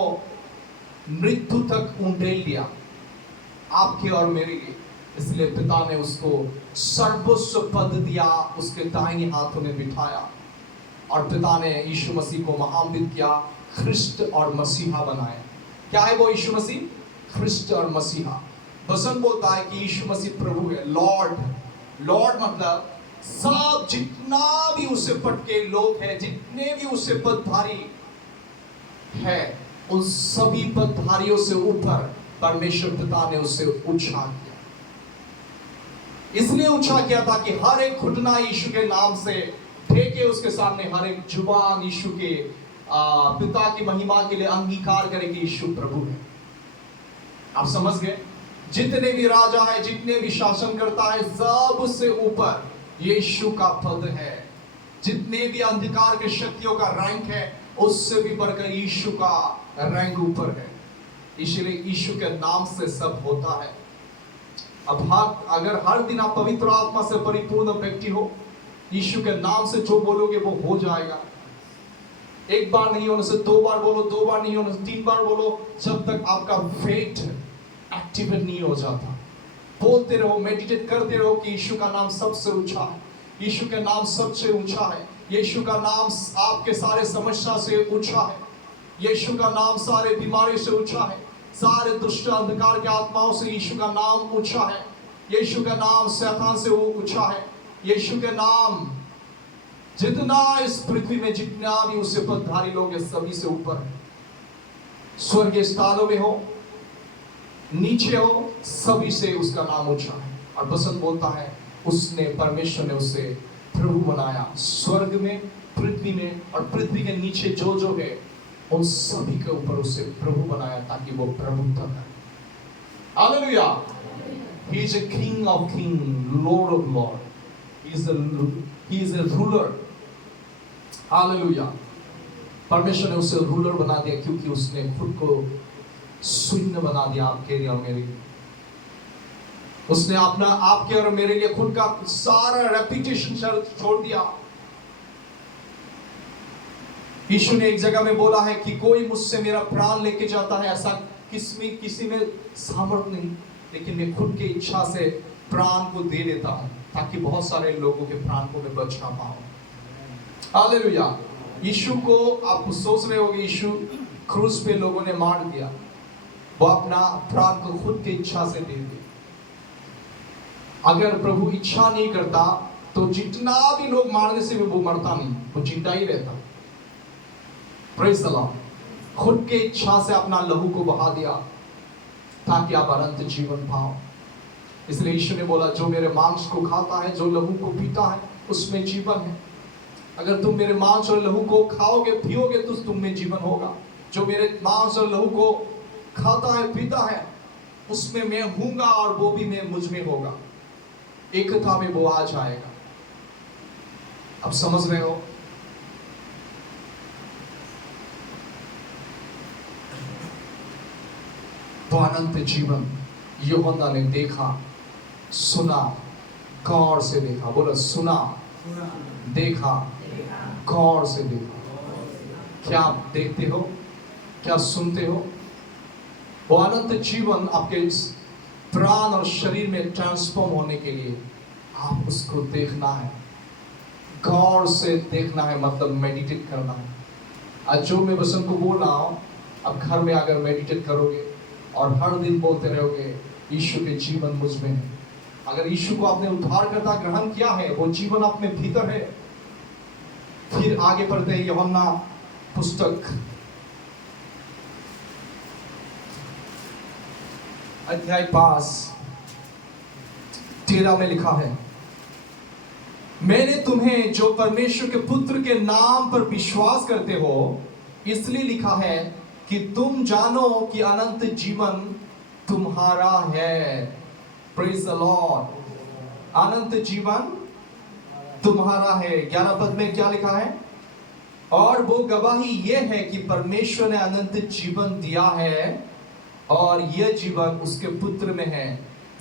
मृत्यु तक उंडेल दिया आपके और मेरे लिए। इसलिए पिता ने उसको सर्वोच्च पद दिया, उसके दाहिने हाथों में बिठाया। और पिता ने यीशु मसीह को महान्वित किया, ख्रिस्त और मसीहा बनाया। क्या है वो यीशु मसीह? ख्रिस्त और मसीहा। वचन बोलता है कि यीशु मसीह प्रभु है, लॉर्ड। लॉर्ड मतलब सब जितना भी उसे पद के लोग हैं, जितने भी उसे पदधारी है, उन सभी पदधारियों से ऊपर परमेश्वर पिता ने उसे ऊंचा किया। इसलिए ऊंचा किया था कि हर एक घुटना यीशु के नाम से टेके, उसके सामने हर एक जुबान यीशु के पिता की महिमा के लिए अंगीकार करे कि यीशु प्रभु है। आप समझ गए? जितने भी राजा है, जितने भी शासन करता है, सबसे ऊपर यीशु का पद है। जितने भी अंधकार के शक्तियों का रैंक है, उससे भी बढ़कर यीशु का रैंक ऊपर है। इसलिए यीशु के नाम से सब होता है। अब अगर हर दिन आप पवित्र आत्मा से परिपूर्ण व्यक्ति हो, यीशु के नाम से जो बोलोगे वो हो जाएगा। एक बार नहीं होने से 2 बार बोलो, 2 बार नहीं होने से 3 बार बोलो, जब तक आपका फेथ एक्टिवेट नहीं हो जाता। बोलते रहो, मेडिटेट करते रहो कि यीशु का नाम सबसे ऊंचा है, यीशु का नाम सबसे ऊंचा है, यीशु का नाम आपके सारे समस्या से ऊंचा है, यीशु का नाम सारे बीमारी से ऊंचा है, सारे दुष्ट अंधकार के आत्माओं से यीशु का नाम ऊंचा है, यीशु का नाम शैतान से वो ऊंचा है। यीशु के नाम जितना इस पृथ्वी में जितना भी उससे पदधारी लोग हैं, सभी से ऊपर है। स्वर्गीय स्थानों में हो, नीचे हो, सभी से उसका नाम ऊंचा है। और वचन बोलता है उसने, परमेश्वर ने उसे प्रभु बनाया, स्वर्ग में, पृथ्वी में और पृथ्वी के नीचे जो जो है उन सभी के ऊपर उसे प्रभु बनाया, ताकि वो प्रभुत्व करे। Hallelujah. He is a king of kings, Lord of lords. He is a ruler. Hallelujah. परमेश्वर ने उसे रूलर बना दिया, क्योंकि उसने खुद को शून्य बना दिया आपके लिए और मेरे लिए। उसने अपना आपके और मेरे लिए खुद का सारा रेपुटेशन छोड़ दिया। यीशु ने एक जगह में बोला है कि कोई मुझसे मेरा प्राण लेके जाता है, ऐसा किसी में सामर्थ्य नहीं, लेकिन मैं खुद की इच्छा से प्राण को दे देता हूं ताकि बहुत सारे लोगों के प्राण को मैं बचा पाऊं। हालेलुया। यीशु को आप सोच रहे होंगे, यीशु क्रूस पे लोगों ने मार दिया, वो अपना प्राण को खुद की इच्छा से दे दिया। अगर प्रभु इच्छा नहीं करता तो जितना भी लोग मारने से भी वो मरता नहीं, वो जिंदा ही रहता। Praise the Lord. खुद के इच्छा से अपना लहू को बहा दिया ताकि आप अनंत जीवन पाओ। इसलिए यीशु ने बोला, जो मेरे मांस को खाता है, जो लहू को पीता है, उसमें जीवन है। अगर तुम मेरे मांस और लहू को खाओगे पियोगे तो तुम में जीवन होगा। जो मेरे मांस और लहू को खाता है पीता है, उसमें मैं हूंगा और वो भी मैं मुझ में होगा। एकता में वो आ जाएगा। अब समझ रहे हो? तो अनंत जीवन यूहन्ना ने देखा, सुना, गौर से देखा। बोलो सुना, देखा, गौर से देखा। क्या आप देखते हो? क्या सुनते हो? वो अनंत जीवन आपके प्राण और शरीर में ट्रांसफॉर्म होने के लिए आप उसको देखना है, गौर से देखना है, मतलब मेडिटेट करना है। आज जो मैं वचन को बोल रहा हूं, अब घर में अगर मेडिटेट करोगे और हर दिन बोलते रहोगे, यीशु के जीवन मुझ में है। अगर यीशु को आपने उद्धारकर्ता ग्रहण किया है, वो जीवन आप में भीतर है। फिर आगे बढ़ते हैं, यूहन्ना पुस्तक अध्याय 5 13 में लिखा है, मैंने तुम्हें जो परमेश्वर के पुत्र के नाम पर विश्वास करते हो इसलिए लिखा है कि तुम जानो कि अनंत जीवन तुम्हारा है। Praise the Lord. अनंत जीवन तुम्हारा है। 11 पद में क्या लिखा है? और वो गवाही ये है कि परमेश्वर ने अनंत जीवन दिया है और यह जीवन उसके पुत्र में है।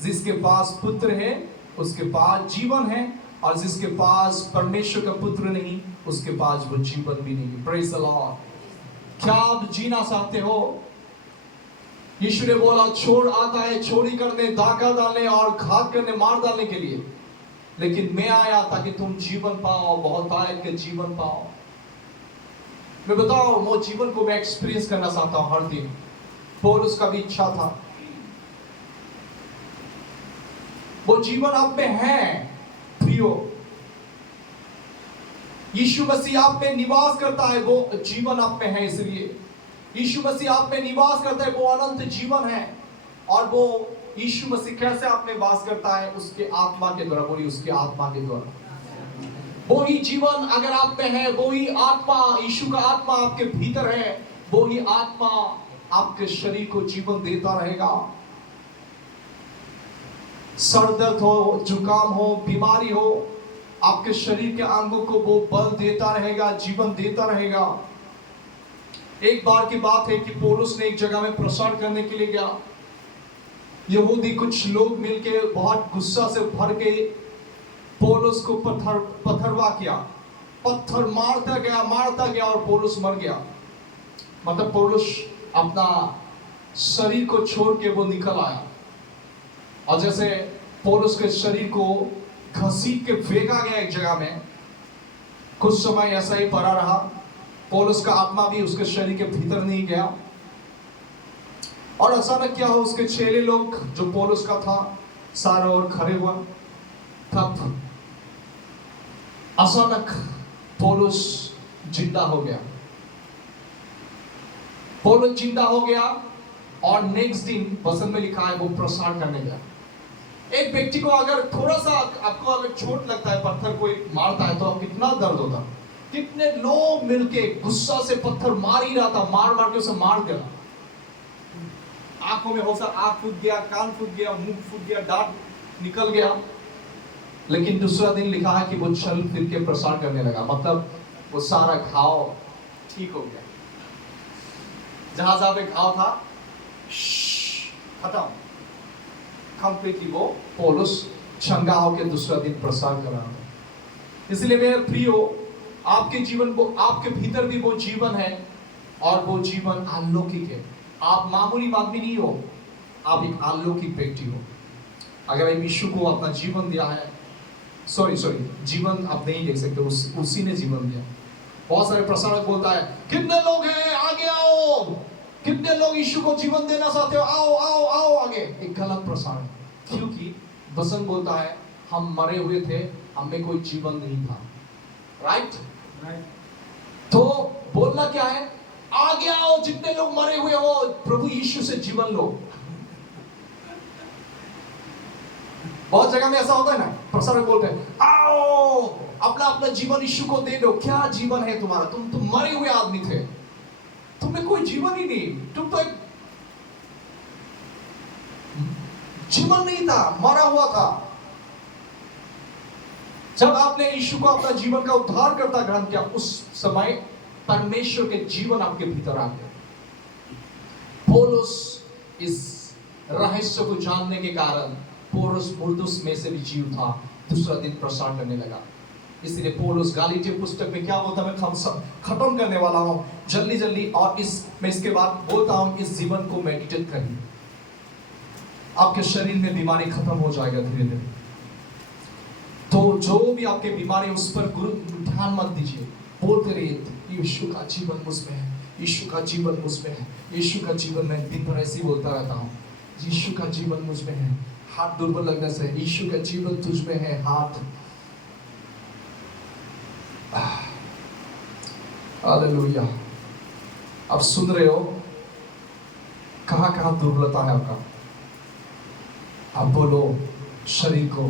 जिसके पास पुत्र है उसके पास जीवन है, और जिसके पास परमेश्वर का पुत्र नहीं उसके पास वो जीवन भी नहीं। Praise the Lord. क्या आप जीना चाहते हो? यीशु ने बोला, छोड़ आता है चोरी करने, डाका डालने और घात करने, मार डालने के लिए, लेकिन मैं आया ताकि तुम जीवन पाओ, बहुत आय के जीवन पाओ। मैं बताओ, वो जीवन को मैं एक्सपीरियंस करना चाहता हूं हर दिन। पौलुस का भी इच्छा था। वो जीवन आप में है प्रियो। यीशु मसीह आप में निवास करता है, वो जीवन आप में है। इसलिए यीशु मसीह आप में निवास करता है, वो अनंत जीवन है। और वो यीशु मसीह कैसे आप में वास करता है? उसके आत्मा के द्वारा। बोलिए, उसके आत्मा के द्वारा। वो ही जीवन अगर आप में है, वो ही आत्मा, यीशु का आत्मा आपके भीतर है, वो ही आत्मा आपके शरीर को जीवन देता रहेगा। सर दर्द हो, जुकाम हो, बीमारी हो, आपके शरीर के अंगों को वो बल देता रहेगा, जीवन देता रहेगा। एक बार की बात है कि पौलुस ने एक जगह में प्रचार करने के लिए गया। यहूदी कुछ लोग मिलके बहुत गुस्सा से भर के पौलुस को पत्थरवा किया। पत्थर मारता गया और पौलुस मर गया। मतलब पौलुस अपना शरीर को छोड़ के वो निकल आया, और जैसे पौलुस के शरीर को घसीट के फेंका गया एक जगह में, कुछ समय ऐसा ही पड़ा रहा। पौलुस का आत्मा भी उसके शरीर के भीतर नहीं गया। और अचानक क्या हो, उसके चेले लोग जो पौलुस का था सारा और खड़े हुआ। तब अचानक पौलुस जिंदा हो गया। पौलुस जिंदा हो गया और नेक्स्ट दिन वचन में लिखा है वो प्रसार करने गया। एक व्यक्ति को अगर थोड़ा सा आपको अगर चोट लगता है, पत्थर कोई मारता है, तो आप कितना दर्द होता। कितने लोग मिलके गुस्सा से पत्थर मार ही रहा था, मार के उसे मार दिया। आंखों में हो सा आंख फूट गया, कान फूट गया, मुंह फूट गया, दांत निकल गया। लेकिन दूसरा दिन लिखा है कि वो चल फिर के प्रसार करने लगा। मतलब वो सारा घाव ठीक हो गया। जहां पे घाव था खत्म। कंप्लीटली वो पौलुस चंगा होकर दूसरा दिन प्रसार कर रहा था। इसलिए मेरे प्रियो, आपके जीवन को, आपके भीतर भी वो जीवन है और वो जीवन अलौकिक है। आप मामूली आदमी नहीं हो, आप एक अलौकिक व्यक्ति हो। अगर आप यीशु को अपना जीवन दिया है, सॉरी जीवन आप नहीं देख सकते, उसी ने जीवन दिया। बहुत सारे प्रसारक बोलता है, कितने लोग हैं आगे आओ, कितने लोग यीशु को जीवन देना चाहते हो, आओ आओ आओ आगे। एक गलत प्रसारण, क्योंकि वचन बोलता है हम मरे हुए थे, हमें कोई जीवन नहीं था। राइट? तो बोलना क्या है, आगे आओ जितने लोग मरे हुए हो, प्रभु यीशु से जीवन लो। बहुत जगह में ऐसा होता है ना, प्रसारक बोलते हैं आओ अपना अपना जीवन यीशु को दे दो। क्या जीवन है तुम्हारा? तुम मरे हुए आदमी थे, तुम्हें कोई जीवन ही नहीं, तुम तो एक जीवन नहीं था, मरा हुआ था। जब आपने यीशु को अपना जीवन का उद्धारकर्ता ग्रहण किया, उस समय परमेश्वर के जीवन आपके भीतर आ गए। पौलुस इस रहस्य को जानने के कारण पौलुस मुर्दों में से भी जीव था, दूसरा दिन प्रसार करने लगा। इसलिए पौलुस गालातिया पुस्तक में क्या बोलता है, मैं खत्म करने वाला हूं जल्दी जल्दी, और मैं इसके बाद बोलता हूं इस जीवन को मेडिटेट करिए, आपके शरीर में बीमारी खत्म हो जाएगा धीरे धीरे। तो जो भी आपके बीमारी, उस पर ध्यान मत दीजिए, बोलते रहिए यीशु का जीवन मुझ में है, यीशु का जीवन मुझ में है, यीशु का जीवन। मैं दिन भर ऐसे ही बोलता रहता हूँ, यीशु का जीवन मुझ में है। हाथ दुर्बल लगने से, यीशु का जीवन तुझ में है। हाथ, हालेलुया। आप सुन रहे हो, कहां कहां दुर्बलता है आपका? आप बोलो शरीर को,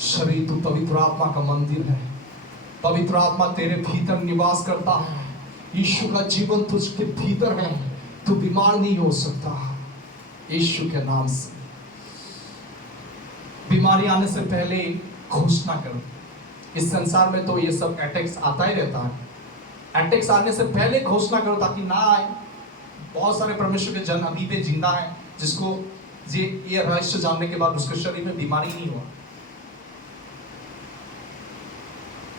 शरीर तू पवित्र आत्मा का मंदिर है, पवित्र आत्मा तेरे भीतर निवास करता है, यीशु का जीवन तुझके भीतर है, तू बीमार नहीं हो सकता यीशु के नाम से। बीमारी आने से पहले घोषणा करो। इस संसार में तो ये सब अटैक्स आता ही रहता है, अटैक्स आने से पहले घोषणा करो ताकि ना आए। बहुत सारे परमेश्वर के जन अभी भी जिंदा है, जिसको ये रहस्य जानने के बाद उसके शरीर में बीमारी नहीं हुआ।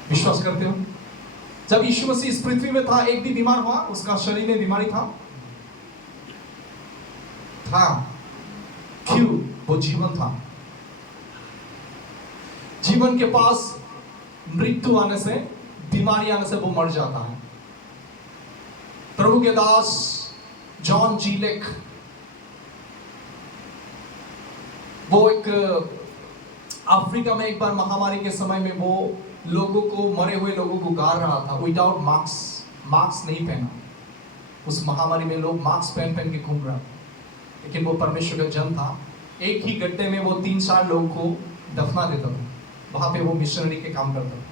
विश्वास करते हो? जब यीशु मसीह इस पृथ्वी में था, एक भी बीमार हुआ? उसका शरीर में बीमारी था? क्यों? वो जीवन था। जीवन के पास मृत्यु आने से, बीमारी आने से वो मर जाता है। प्रभु के दास जॉन जी लेक, वो एक अफ्रीका में एक बार महामारी के समय में वो लोगों को, मरे हुए लोगों को गाड़ रहा था विदाउट मास्क नहीं पहना। उस महामारी में लोग मास्क पहन के घूम रहा था, लेकिन वो परमेश्वर का जन था। एक ही गड्ढे में वो 3-4 लोगों को दफना देता था। वहां पे वो मिशनरी के काम करता था।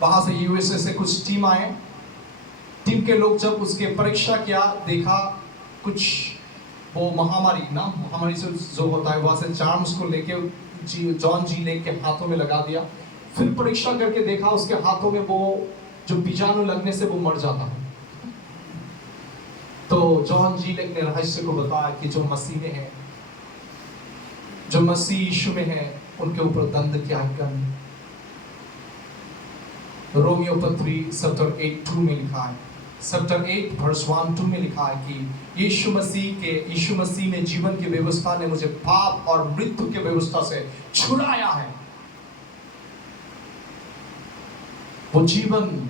वहां से यूएसए से कुछ टीम आए, टीम के लोग जब उसके परीक्षा किया, देखा कुछ वो महामारी से जो होता है, वहां से चार्म उसको लेके जॉन जी लेक के हाथों में लगा दिया। फिर परीक्षा करके देखा, उसके हाथों में वो जो बीजाणु लगने से वो मर जाता है। तो जॉन जी लेक ने रहस्य को बताया कि जो मसीह में है, जो मसीह यीशु में है, उनके ऊपर दंड की आज्ञा नहीं। रोमियो पत्री चैप्टर 8:2 में लिखा है, चैप्टर 8 वर्स 1-2 में लिखा है कि यीशु मसीह में जीवन की व्यवस्था ने मुझे पाप और मृत्यु की व्यवस्था से छुड़ाया है। वो जीवन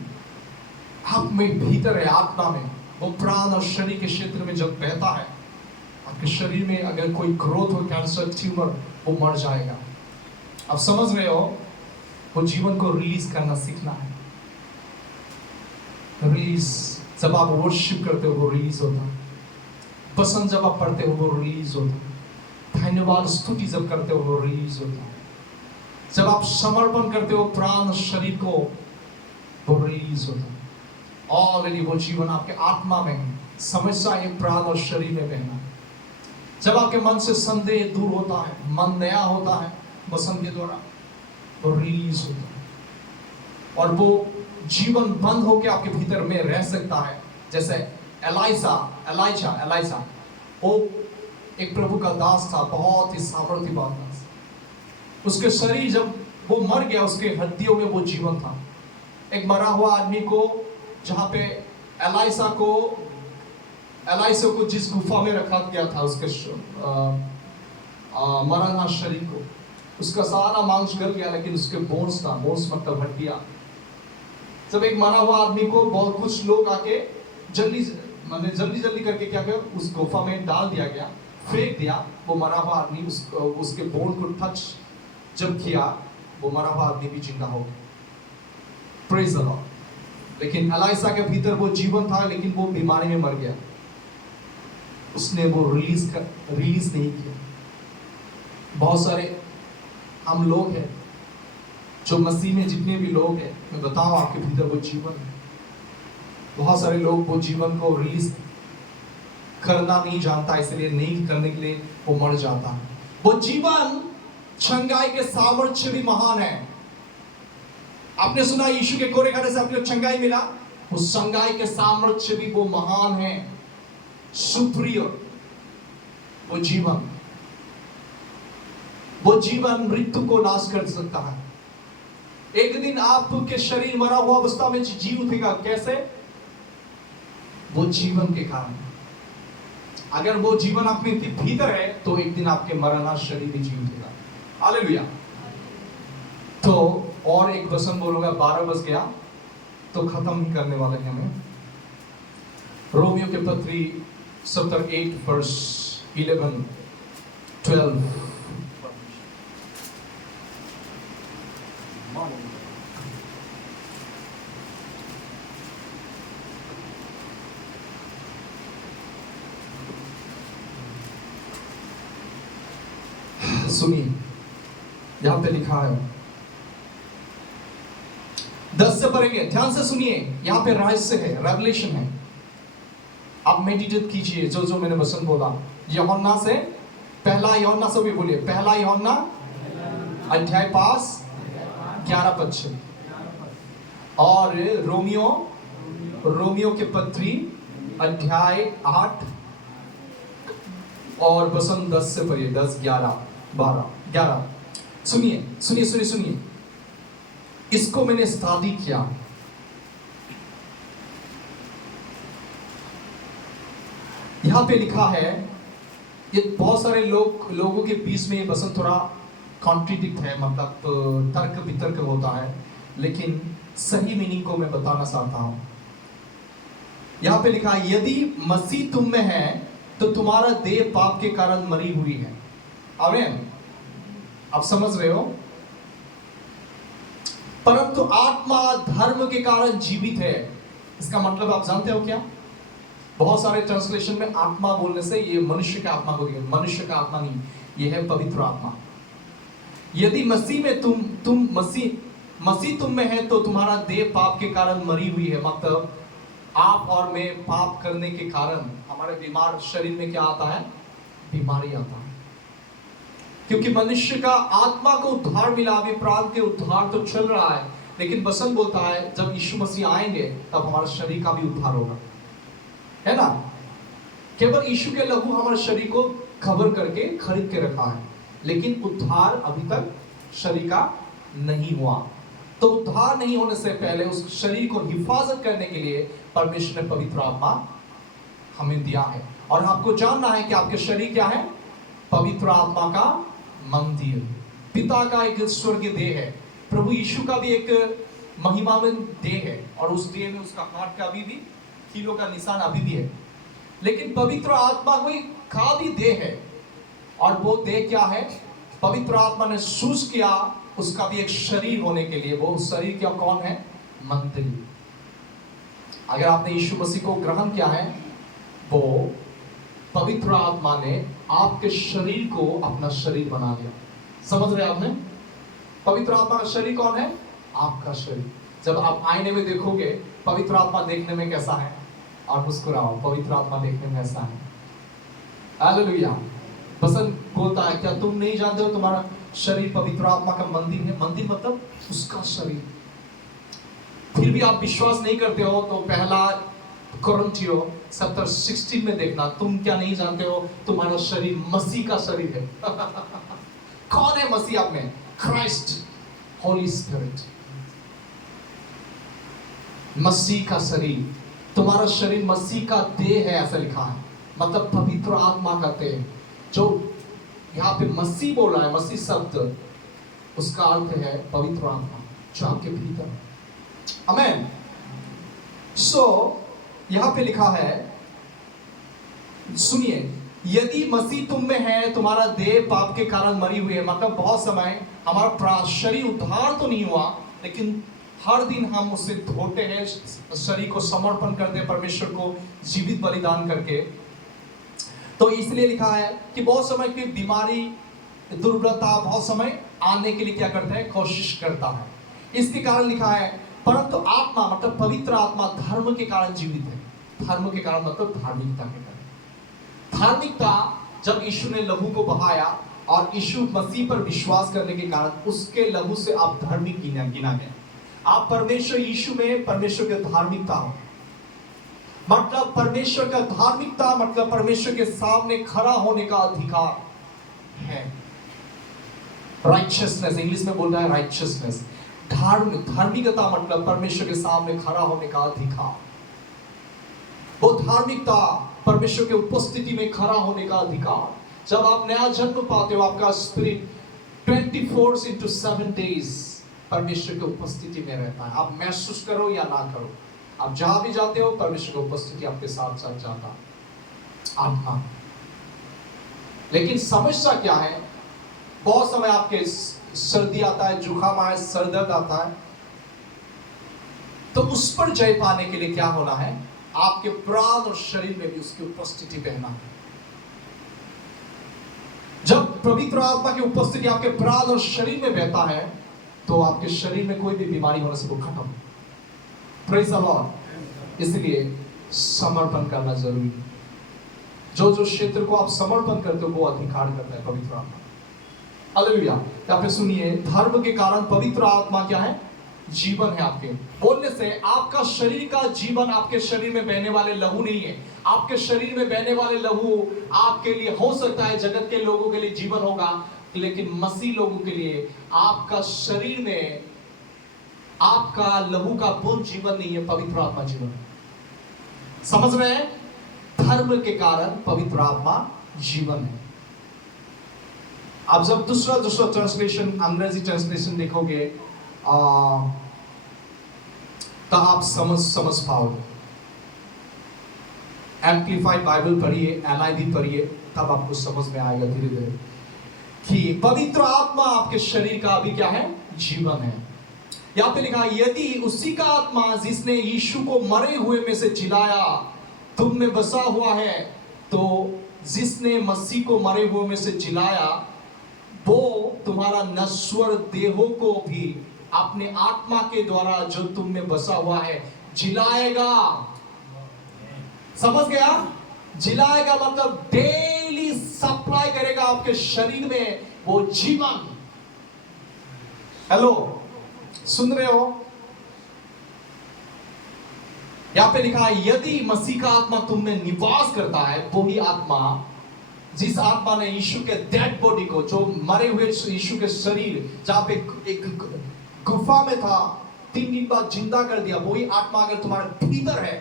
आप में भीतर है, आत्मा में। वो प्राण और शरीर के क्षेत्र में जब बहता है, आपके शरीर में अगर कोई ग्रोथ हो, कैंसर, ट्यूमर, वो मर जाएगा। आप समझ रहे हो? वो जीवन को रिलीज करना सीखना है। रिलीज, जब आप वर्शिप करते हो वो रिलीज होता है। पसंद जब आप पढ़ते हो वो रिलीज होता है। धन्यवाद स्तुति जब करते हो वो रिलीज होता है। जब आप समर्पण करते हो प्राण और शरीर को, वो रिलीज होता है। ऑलरेडी वो जीवन आपके आत्मा में है। समस्या है प्राण और शरीर में बहना। जब आपके मन से संदेह दूर होता है, मन नया होता है वचन के द्वारा, वो रिलीज होता है और वो जीवन बंद होकर आपके भीतर में रह सकता है। जैसे एलाइजा, वो एक प्रभु का दास था, बहुत ही सामर्थ्यवान दास। उसके शरीर जब वो मर गया, उसके हड्डियों में वो जीवन था। एक मरा हुआ आदमी को, जहाँ पे एलाइसा को जिस गुफा में रखा गया था, उसके मरा शरीर को, उसका सारा मांस गल गया, लेकिन उसके बोन्स था, बोन्स मतलब हड्डियां। जब एक मरा हुआ आदमी को बहुत कुछ लोग आके जल्दी करके क्या किया, उस गुफा में डाल दिया गया, फेंक दिया। वो मरा हुआ आदमी उसके बोन को टच जब किया, वो मरा हुआ आदमी भी जिंदा हो गया। Praise the Lord. लेकिन एलाइसा के भीतर वो जीवन था, लेकिन वो बीमारी में मर गया। उसने वो रिलीज नहीं किया। बहुत सारे हम लोग हैं जो मसीह में, जितने भी लोग हैं, मैं बताऊं आपके भीतर वो जीवन है। बहुत सारे लोग वो जीवन को रिलीज करना नहीं जानता, इसलिए नहीं करने के लिए वो मर जाता है। वो जीवन छंगाई के सामर्थ्य भी महान है। आपने सुना यीशु के कोरे खाने से आपको छंगाई मिला, उस छंगाई के सामर्थ्य भी वो महान है, सुप्रियर। वो जीवन मृत्यु को नाश कर सकता है। एक दिन आपके शरीर मरा हुआ अवस्था में जी उठेगा। कैसे? वो जीवन के कारण। अगर वो जीवन आपके भीतर है तो एक दिन आपके मरना शरीर भी जी उठेगा। हालेलुया। तो और एक वचन बोलूंगा, 12 बज गया तो खत्म ही करने वाले हैं हमें। रोमियो के पत्री चैप्टर 8 वर्स 11 12। सुनिए, यहां पे लिखा है, 10 से पढ़ेंगे, ध्यान से सुनिए। यहां पे रहस्य है, रेवलेशन है। आप मेडिटेट कीजिए जो मैंने वचन बोला। यूहन्ना से, पहला यूहन्ना से भी बोलिए, पहला यूहन्ना अध्याय 5 11 पद से, और रोमियो के पत्री अध्याय 8 और वचन 10 से पढ़िए, 10 11 12 11। सुनिए, इसको मैंने स्टडी किया। यहां पे लिखा है, ये बहुत सारे लोगों के बीच में ये वचन थोड़ा कॉन्ट्रडिक्ट है, मतलब तर्क वितर्क होता है, लेकिन सही मीनिंग को मैं बताना चाहता हूं। यहां पे लिखा है, यदि मसीह तुम में है तो तुम्हारा देह पाप के कारण मरी हुई है। आमीन। आप समझ रहे हो? परंतु आत्मा धर्म के कारण जीवित है। इसका मतलब आप जानते हो क्या? बहुत सारे ट्रांसलेशन में आत्मा बोलने से ये मनुष्य का आत्मा को दिया, मनुष्य का आत्मा नहीं, ये है पवित्र आत्मा। यदि मसीह में मसीह तुम में है तो तुम्हारा देह पाप के कारण मरी हुई है। मतलब आप और मैं पाप करने के कारण हमारे बीमार शरीर में क्या आता है? बीमारी आता है। क्योंकि मनुष्य का आत्मा को उद्धार मिला, अभी प्राण के उद्धार तो चल रहा है, लेकिन वचन बोलता है जब यीशु मसीह आएंगे तब हमारे शरीर का भी उद्धार होगा, है ना? केवल यीशु के लहू हमारे शरीर को कवर करके खरीद के रखा है, लेकिन उद्धार अभी तक शरीर का नहीं हुआ। तो उद्धार नहीं होने से पहले उस शरीर को हिफाजत करने के लिए परमेश्वर ने पवित्र आत्मा हमें दिया है। और आपको जानना है कि आपके शरीर क्या है? पवित्र आत्मा का मंदिर, पिता का एक स्वर्गीय देह है। प्रभु यीशु का भी एक महिमामय देह है, और उस देह में उसका हाथ का अभी भी कीलों का निशान अभी भी है। लेकिन पवित्र आत्मा का भी देह है, और वो देह क्या है? पवित्र आत्मा ने सूझ किया उसका भी एक शरीर होने के लिए। वो शरीर क्या, कौन है? मंदिर। अगर आपने यीशु मसीह को ग्रहण किया है, वो पवित्र आत्मा ने आपके शरीर को अपना शरीर बना लिया। समझ रहे आपने? पवित्र आत्मा का शरीर कौन है? आपका शरीर। जब आप आईने में देखोगे, पवित्र आत्मा देखने में कैसा है? और मुस्कुराओ, पवित्र आत्मा देखने में ऐसा है। हालेलुया। वचन बोलता है, क्या तुम नहीं जानते हो तुम्हारा शरीर पवित्र आत्मा का मंदिर है? मंदिर मतलब उसका शरीर। फिर भी आप विश्वास नहीं करते हो, तो पहला कोरिन्थियों 7:16 में देखना, तुम क्या नहीं जानते हो तुम्हारा शरीर मसीह का शरीर है। कौन है मसीह आप में? Christ, Holi spirit. मसीह का शरीर, तुम्हारा शरीर मसीह का देह है, ऐसा लिखा है। मतलब पवित्र आत्मा का देह। जो यहाँ पे मसीह बोल रहा है, मसीह शब्द, उसका अर्थ है पवित्र आत्मा जो आपके भीतर है। आमेन। सो यहां पे लिखा है, सुनिए, यदि मसीह तुम में है, तुम्हारा देह पाप के कारण मरी हुई है। मतलब बहुत समय हमारा शरीर उद्धार तो नहीं हुआ, लेकिन हर दिन हम उसे धोते हैं, शरीर को समर्पण करते हैं परमेश्वर को जीवित बलिदान करके। तो इसलिए लिखा है कि बहुत समय की बीमारी, दुर्बलता बहुत समय आने के लिए क्या करता है? कोशिश करता है। इसके कारण लिखा है, परंतु आत्मा मतलब पवित्र आत्मा धर्म के कारण जीवित है। धर्म के कारण मतलब धार्मिकता के कारण। धार्मिकता जब यीशु ने लहू को बहाया और यीशु मसीह पर विश्वास करने के कारण उसके लहू से आप धार्मिक गिना गए। आप परमेश्वर यीशु में परमेश्वर के धार्मिकता हो। मतलब परमेश्वर का धार्मिकता मतलब परमेश्वर के सामने खड़ा होने का अधिकार है। राइचियसनेस, इंग्लिश में बोल रहा है राइचियसनेस। धार्मिकता मतलब परमेश्वर के सामने खड़ा होने का अधिकार। वो धार्मिकता परमेश्वर के उपस्थिति में खड़ा होने का अधिकार। जब आप नया जन्म पाते हो, आपका स्पिरिट 24/7 डेज परमेश्वर के उपस्थिति में रहता है। आप महसूस करो या ना करो, आप जहां भी जाते हो परमेश्वर की उपस्थिति आपके साथ साथ जाता आत्मा। लेकिन समस्या क्या है? बहुत समय आपके सर्दी आता है, जुकाम आए, सर दर्द आता है, तो उस पर जय पाने के लिए क्या होना है? आपके प्राण और शरीर में भी उसकी उपस्थिति बहना है। जब पवित्र आत्मा की उपस्थिति आपके प्राण और शरीर में बहता है, तो आपके शरीर में कोई भी बीमारी होने से वो खत्म। Praise the Lord. इसलिए समर्पण करना जरूरी है। जो जो क्षेत्र को आप समर्पण करते हो वो अधिकार करता है पवित्र आत्मा। हालेलुया। यहाँ पे सुनिए, धर्म के कारण पवित्र आत्मा क्या है? जीवन है आपके। बोलने से आपका शरीर का जीवन आपके शरीर में बहने वाले लहू नहीं है। आपके शरीर में बहने वाले लहू आपके लिए हो सकता है जगत के लोगों के लिए जीवन होगा, लेकिन मसीह लोगों के लिए आपका शरीर में आपका लहू का बूंद जीवन नहीं है, पवित्र आत्मा जीवन है। समझ रहे हैं? धर्म के कारण पवित्र आत्मा जीवन है। आप जब दूसरा ट्रांसलेशन, अंग्रेजी ट्रांसलेशन देखोगे तो आप समझ पाओगे। एम्प्लीफाइड बाइबल पढ़िए, NIV पढ़िए, तब आपको समझ में आएगा धीरे धीरे कि पवित्र आत्मा आपके शरीर का अभी क्या है? जीवन है। यहाँ पे लिखा, यदि उसी का आत्मा जिसने यीशु को मरे हुए में से जिलाया तुम में बसा हुआ है, तो जिसने मसीह को मरे हुए में से जिलाया वो तुम्हारा नश्वर देहों को भी अपने आत्मा के द्वारा जो तुम में बसा हुआ है जिलाएगा। समझ गया? जिलाएगा मतलब डेली सप्लाई करेगा आपके शरीर में वो जीवन। हेलो, सुन रहे हो? यहां पे लिखा है, यदि मसीह का आत्मा तुम में निवास करता है, वो ही आत्मा जिस आत्मा ने यीशु के डेड बॉडी को, जो मरे हुए यीशु के शरीर जहां पे एक गुफा में था, 3 दिन बाद जिंदा कर दिया, वही आत्मा अगर तुम्हारे भीतर है,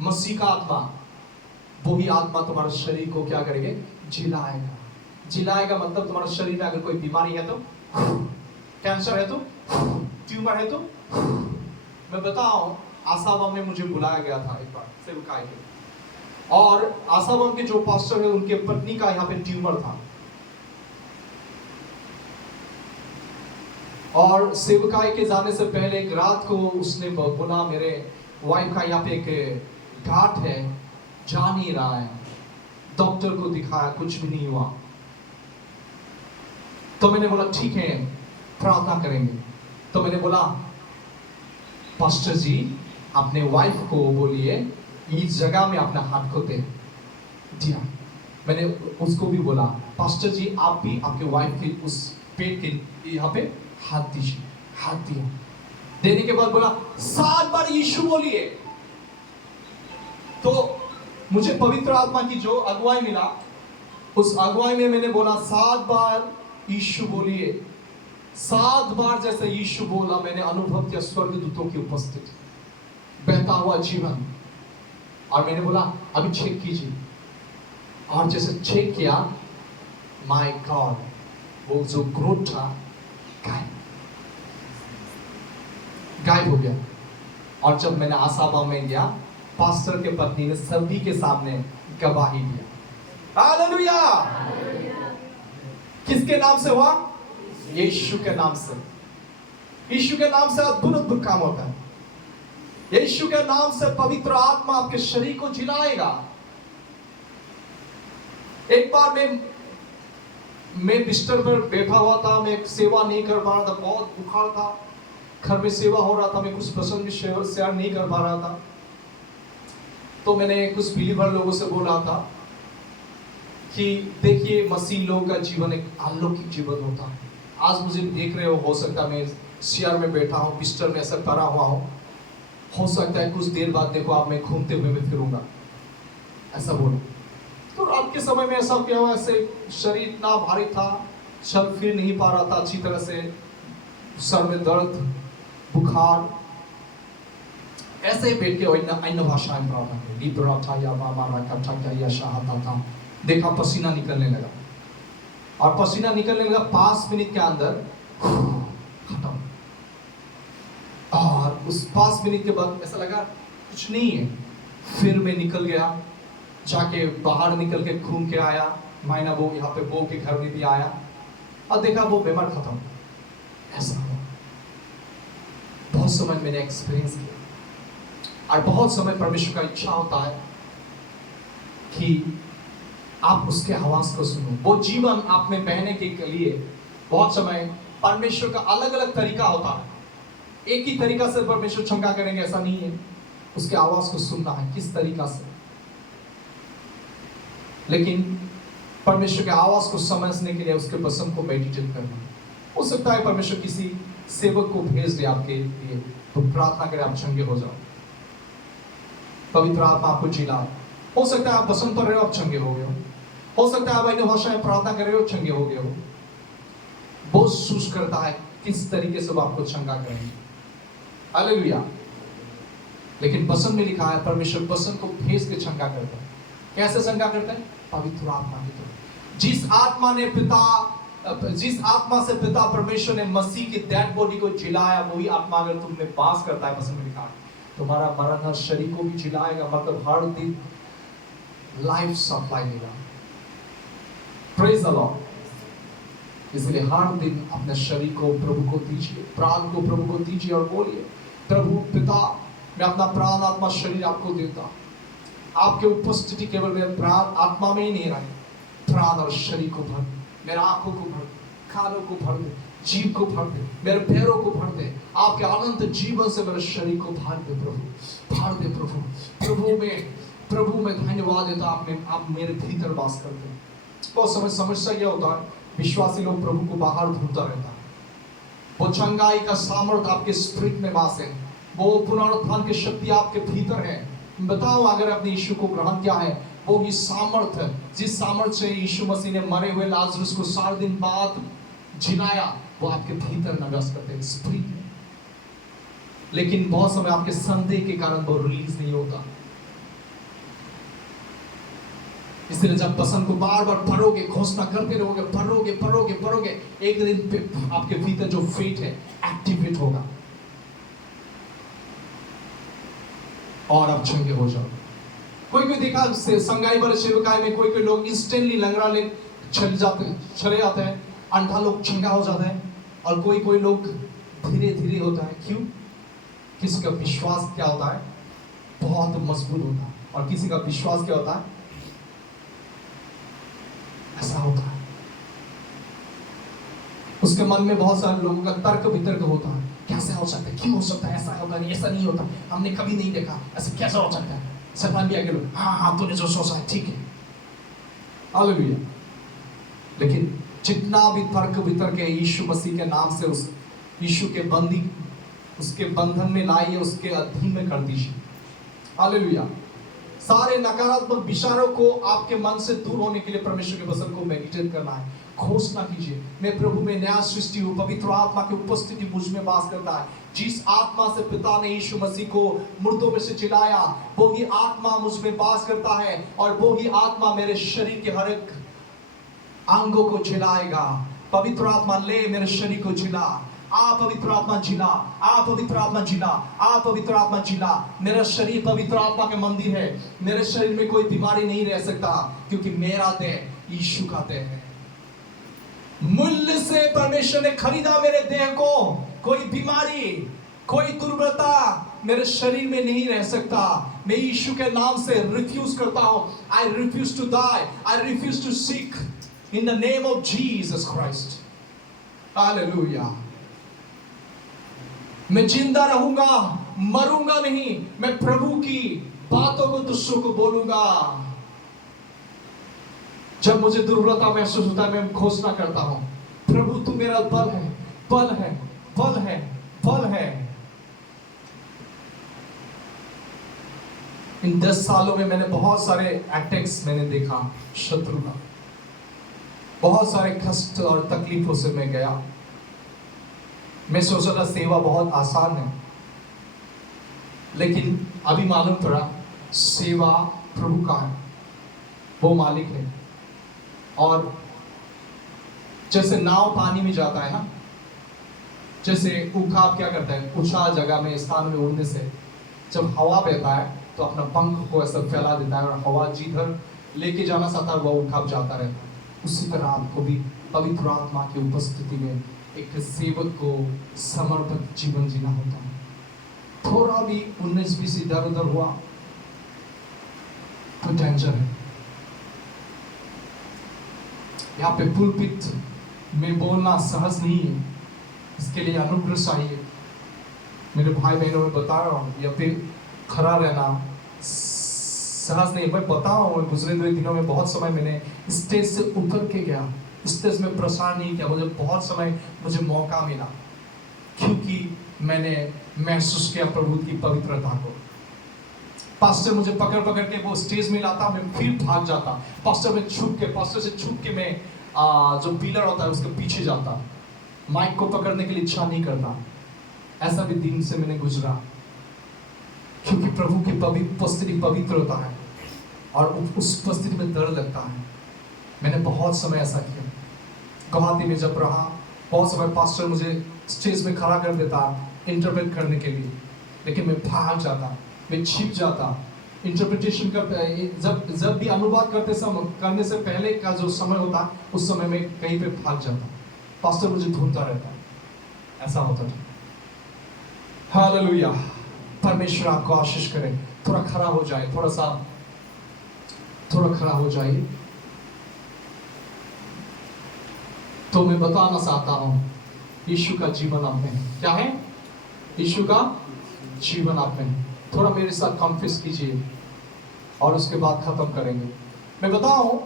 मसीह का आत्मा, वही आत्मा तुम्हारे शरीर को क्या करेंगे? जिलाएगा। जिलाएगा मतलब तुम्हारे शरीर में अगर कोई बीमारी है तो, कैंसर है तो, ट्यूमर है तो, मैं बताऊं, आसाराम में मुझे बुलाया गया था एक बार सेवकाई के, और आसाराम के जो पास्टर है उनके पत्नी का यहाँ पे ट्यूमर था, और सेवकाई के जाने से पहले एक रात को उसने बोला, मेरे वाइफ का यहाँ पे एक गांठ है, जा नहीं रहा है, डॉक्टर को दिखाया, कुछ भी नहीं हुआ। तो मैंने बोला ठीक है, प्रार्थना करेंगे। तो मैंने बोला, पास्टर जी अपने वाइफ को बोलिए इस जगह में अपना हाथ को दे दिया। मैंने उसको भी बोला, पास्टर जी आप भी आपके वाइफ के उस पेट के यहाँ पे हाथ दीजिए। हाथ दिया, देने के बाद बोला 7 बार यीशु बोलिए। तो मुझे पवित्र आत्मा की जो अगुवाई मिला, उस अगुवाई में मैंने बोला 7 बार यीशु बोलिए। 7 बार जैसे यीशु बोला, मैंने अनुभव किया स्वर्गदूतों की उपस्थिति, बहता हुआ जीवन। और मैंने बोला अभी चेक कीजिए, और जैसे चेक किया, माय गॉड, वो जो ग्रोथ था गायब हो गया। और जब मैंने आशाबा में गया, पास्टर के पत्नी ने सभी के सामने गवाही दिया। हालेलुया! किसके नाम से हुआ? यीशु के नाम से। यीशु के नाम से अद्भुत काम होता है। यीशु के नाम से पवित्र आत्मा आपके शरीर को जिलाएगा। एक बार मैं बिस्तर पर बैठा हुआ था, मैं सेवा नहीं कर पा रहा था, बहुत बुखार था, घर में सेवा हो रहा था, मैं कुछ प्रसंग भी शेयर नहीं कर पा रहा था। तो मैंने कुछ बिलीवर लोगों से बोला था कि देखिए, मसीह लोगों का जीवन एक अलौकिक जीवन होता है। आज मुझे देख रहे हो सकता है मैं चेयर में बैठा हूँ, बिस्तर में ऐसा पड़ा हुआ हूँ, हो सकता है कुछ देर बाद देखो आप मैं घूमते हुए मैं फिरूंगा, ऐसा बोला। तो रात के समय में ऐसा क्या हुआ, ऐसे शरीर इतना भारी था, चल फिर नहीं पा रहा था अच्छी तरह से, सर में दर्द, बुखार, ऐसे ही बैठ के अन्य भाषाएं प्रार्थना की, लिब्रा था या मामा कथा क्या या शाहता था। देखा पसीना निकलने लगा, और पसीना निकलने लगा 5 मिनट के अंदर खत्म। और उस 5 मिनट के बाद ऐसा लगा कुछ नहीं है। फिर मैं निकल गया, जाके बाहर निकल के घूम के आया, मायना वो यहाँ पे बो के घर में भी आया, और देखा वो बीमार खत्म। ऐसा हुआ। बहुत समय मैंने एक्सपीरियंस किया, और बहुत समय परमेश्वर का इच्छा होता है कि आप उसके आवाज को सुनो। वो जीवन आप में बहने के लिए बहुत समय परमेश्वर का अलग अलग तरीका होता है। एक ही तरीका से परमेश्वर क्षमा करेंगे ऐसा नहीं है, उसके आवाज को सुनना है किस तरीका से। लेकिन परमेश्वर के आवाज को समझने के लिए उसके वचन को मेडिटेट करना। हो सकता है परमेश्वर किसी सेवक को भेज दे आपके लिए, तो प्रार्थना करें आप चंगे हो जाओ, पवित्र आत्मा आपको जिला। हो सकता है आप वचन पढ़ रहे हो, आप चंगे हो गए हो सकता है आप अन्य भाषाएं प्रार्थना कर रहे हो, चंगे हो गए हो। बहुत सूझ करता है किस तरीके से वो आपको चंगा करेंगे। हालेलुया! लेकिन वचन में लिखा है परमेश्वर वचन को भेज के चंगा करता है। कैसे चंगा करता है? पवित्र आत्मा के द्वारा। जिस आत्मा से पिता परमेश्वर ने मसीह की डेड बॉडी को जिलाया, वही आत्मा अगर तुम में वास करता है, वचन में लिखा है, तुम्हारा मरण शरीर को भी जिलाएगा। मतलब हर दिन लाइफ सप्लाई देगा। Praise the Lord. इसलिए हर दिन अपने शरीर को प्रभु को दीजिए, प्राण को प्रभु को दीजिए, और बोलिए प्रभु पिता, मैं अपना प्राण आत्मा शरीर आपको देता। आपके उपस्थिति केवल मेरे प्राण आत्मा में ही नहीं रहे, प्राण और शरीर को भर, मेरे आंखों को भर, कानों को भर दे, जीभ को भर दे, मेरे पैरों को भर दे। आपके अनंत जीवन से मेरे शरीर को भर दे प्रभु, भर दे प्रभु। प्रभु में धन्यवाद देता, आप मेरे भीतर वास करते हैं। बहुत समय समस्या यह होता है, विश्वासी लोग प्रभु को बाहर ढूंढता रहता है। वो चंगाई का सामर्थ्य आपके स्पिरिट में वास है, वो पुनरुत्थान की शक्ति आपके भीतर है। बताओ, अगर आपने यीशु को ग्रहण किया है, वो ही सामर्थ्य, जिस सामर्थ्य से यीशु मसीह ने मरे हुए लाजरुस को 4 दिन बाद जिलाया, वो आपके भीतर निवास करते हैं, स्पिरिट में। लेकिन बहुत समय आपके संदेह के कारण वो रिलीज नहीं होता। इसलिए जब वचन को बार बार पढ़ोगे, घोषणा करते रहोगे, पढ़ोगे, एक दिन आपके भीतर जो फेथ है एक्टिवेट होगा और आप चंगे हो जाओगे। कोई देखा संगाई वाले सेवकाई में कोई लोग इंस्टेंटली लंगड़ा ले चले जाते हैं, अंधा लोग चंगा हो जाता है, और कोई लोग धीरे धीरे होता है। क्यों? किसी का विश्वास क्या होता है? बहुत मजबूत होता है, और किसी का विश्वास क्या होता है? ऐसा होता है। उसके मन में बहुत सारे लोगों का तर्क वितर्क होता है, कैसे हो सकता है, क्यों हो सकता है, ऐसा होता नहीं, ऐसा नहीं होता, हमने कभी नहीं देखा, ऐसा कैसा हो सकता है। शैतान भी आगे लोग, हाँ तूने जो सोचा है ठीक है, हालेलुया। लेकिन जितना भी तर्क वितर्क है, यीशु मसीह के नाम से उस यीशु के उसके बंधन में लाइए, उसके अधीन में कर दीजिए। हालेलुया। सारे नकारात्मक विचारों को आपके मन से दूर होने के लिए परमेश्वर के वचन को मेडिटेट करना है, घोषणा कीजिए, मैं प्रभु में नया सृष्टि हूँ। पवित्र आत्मा की उपस्थिति मुझ में वास करता है। जिस आत्मा से पिता ने यीशु मसीह को मुर्दों में से जिलाया, वो ही आत्मा मुझ में वास करता है, और वो ही आत्मा मेरे शरीर के हर एक अंगों को जिलाएगा। पवित्र आत्मा ले मेरे शरीर को जिला, आ पवित्र आत्मा जिला, आ पवित्र आत्मा जिला, आ पवित्र आत्मा जिला। मेरा शरीर पवित्र आत्मा का मंदिर है। मेरे शरीर में कोई बीमारी नहीं रह सकता, क्योंकि मेरा देह यीशु का देह है। मूल्य से परमेश्वर ने खरीदा मेरे देह को। कोई बीमारी, कोई दुर्बलता मेरे शरीर में नहीं रह सकता। मैं यीशु के नाम से रिफ्यूज करता हूं। I refuse to die, I refuse to seek in the name of Jesus Christ. Hallelujah. मैं जिंदा रहूंगा, मरूंगा नहीं। मैं प्रभु की बातों को दूसरों को बोलूंगा। जब मुझे दुर्बलता महसूस होता है, मैं घोषणा करता हूं, प्रभु तू मेरा बल है, बल है, बल है, बल है। इन 10 सालों में मैंने बहुत सारे अटैक्स मैंने देखा शत्रु का। बहुत सारे कष्ट और तकलीफों से मैं गया। मैं सोचा था सेवा बहुत आसान है, लेकिन अभी मालूम पड़ा सेवा प्रभु का है, वो मालिक है। और जैसे नाव पानी में जाता है ना, जैसे उखाब क्या करता है, ऊंचा जगह में स्थान में उड़ने से जब हवा बहता है तो अपना पंख को ऐसा फैला देता है, और हवा जिधर लेके जाना चाहता है वो उखाब जाता रहता है। उसी तरह आपको भी पवित्र आत्मा की उपस्थिति में एक सेवक को समर्पित जीवन जीना होता है। थोड़ा भी 19-20 इधर उधर हुआ तो डेंजर है। यहाँ पे पुलपित में बोलना सहज नहीं है, इसके लिए अनुग्रह चाहिए। मेरे भाई बहनों में बता रहा हूँ, या फिर खड़ा रहना सहज नहीं। मैं बता रहा हूँ, गुजरे 2 दिनों में बहुत समय मैंने स्टेज से उतर के गया, स्टेज में प्रसार नहीं किया। मुझे बहुत समय मुझे मौका मिला, क्योंकि मैंने महसूस किया प्रभु की पवित्रता को। पास्टर मुझे पकड़ पकड़ के वो स्टेज में लाता, मैं फिर भाग जाता। पास्टर से छुप के मैं जो पिलर होता है उसके पीछे जाता, माइक को पकड़ने के लिए इच्छा नहीं करता। ऐसा भी दिन से मैंने गुजरा, क्योंकि प्रभु की उपस्थिति पवित्र होता है और उस उपस्थिति में डर लगता है। मैंने बहुत समय ऐसा किया। गुवाहाटी में जब रहा, बहुत समय पास्टर मुझे स्टेज में खड़ा कर देता इंटरप्रेट करने के लिए, लेकिन मैं भाग जाता, मैं छिप जाता। इंटरप्रिटेशन का जब भी अनुवाद करने से पहले का जो समय होता, उस समय में कहीं पे भाग जाता। पास्टर मुझे ढूंढता रहता, ऐसा होता था। हालेलुया। परमेश्वर आपको आशीष करे। थोड़ा खड़ा हो जाए, थोड़ा खड़ा हो जाइए। तो मैं बताना चाहता हूं, यीशु का जीवन आप में क्या है? यीशु का जीवन आप में। थोड़ा मेरे साथ कॉन्फेस कीजिए और उसके बाद खत्म करेंगे। मैं बताऊं,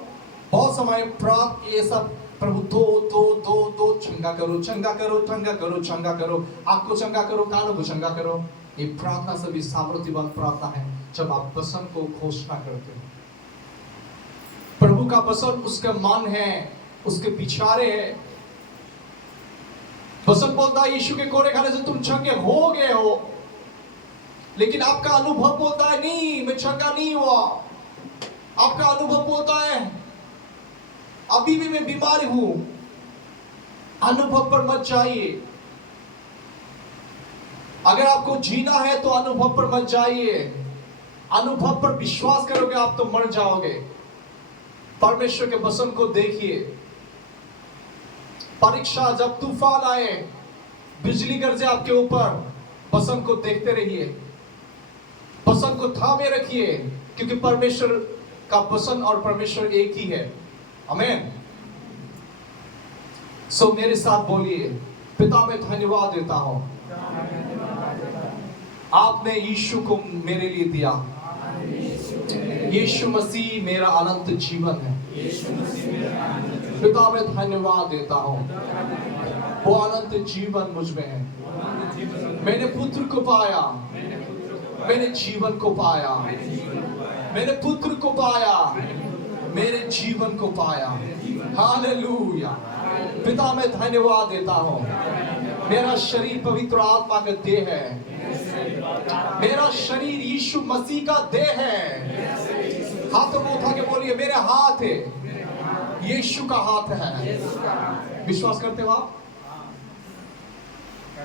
बहुत समय प्राप्त ये सब प्रभु दो चंगा करो, चंगा करो, चंगा करो, चंगा करो, आपको चंगा करो, कानों को चंगा करो। ये प्रार्थना सभी सामर्थ्यवान प्रार्थना है जब आप वचन को घोषणा करते हो। प्रभु का वचन उसका मन है, उसके विचारे है। वचन बोलता है यीशु के कोड़े खाने से तुम चंगे हो गए हो, लेकिन आपका अनुभव बोलता है नहीं, मैं चंगा नहीं हुआ। आपका अनुभव बोलता है अभी भी मैं बीमार हूं। अनुभव पर मत जाइए। अगर आपको जीना है तो अनुभव पर मत जाइए। अनुभव पर विश्वास करोगे आप तो मर जाओगे। परमेश्वर के वचन को देखिए। परीक्षा जब तूफान आए, बिजली गरजे आपके ऊपर, वचन को देखते रहिए, वचन को थामे रखिए, क्योंकि परमेश्वर का वचन और परमेश्वर एक ही है। आमीन। सो मेरे साथ बोलिए, पिता मैं धन्यवाद देता हूं, आपने यीशु को मेरे लिए दिया। यीशु मसीह मेरा अनंत जीवन है। पिता मैं धन्यवाद देता हूं, वो अनंत जीवन मुझ में है। मैंने पुत्र को पाया, मैंने जीवन को पाया। मैंने पुत्र को पाया, मेरे जीवन को पाया। हालेलुया। पिता मैं धन्यवाद देता हूँ, मेरा शरीर पवित्र आत्मा का देह है, मेरा शरीर यीशु मसीह का देह है। हाथों को उठा के बोलिए मेरे हाथ है, यीशु का हाथ है। विश्वास करते हो आप?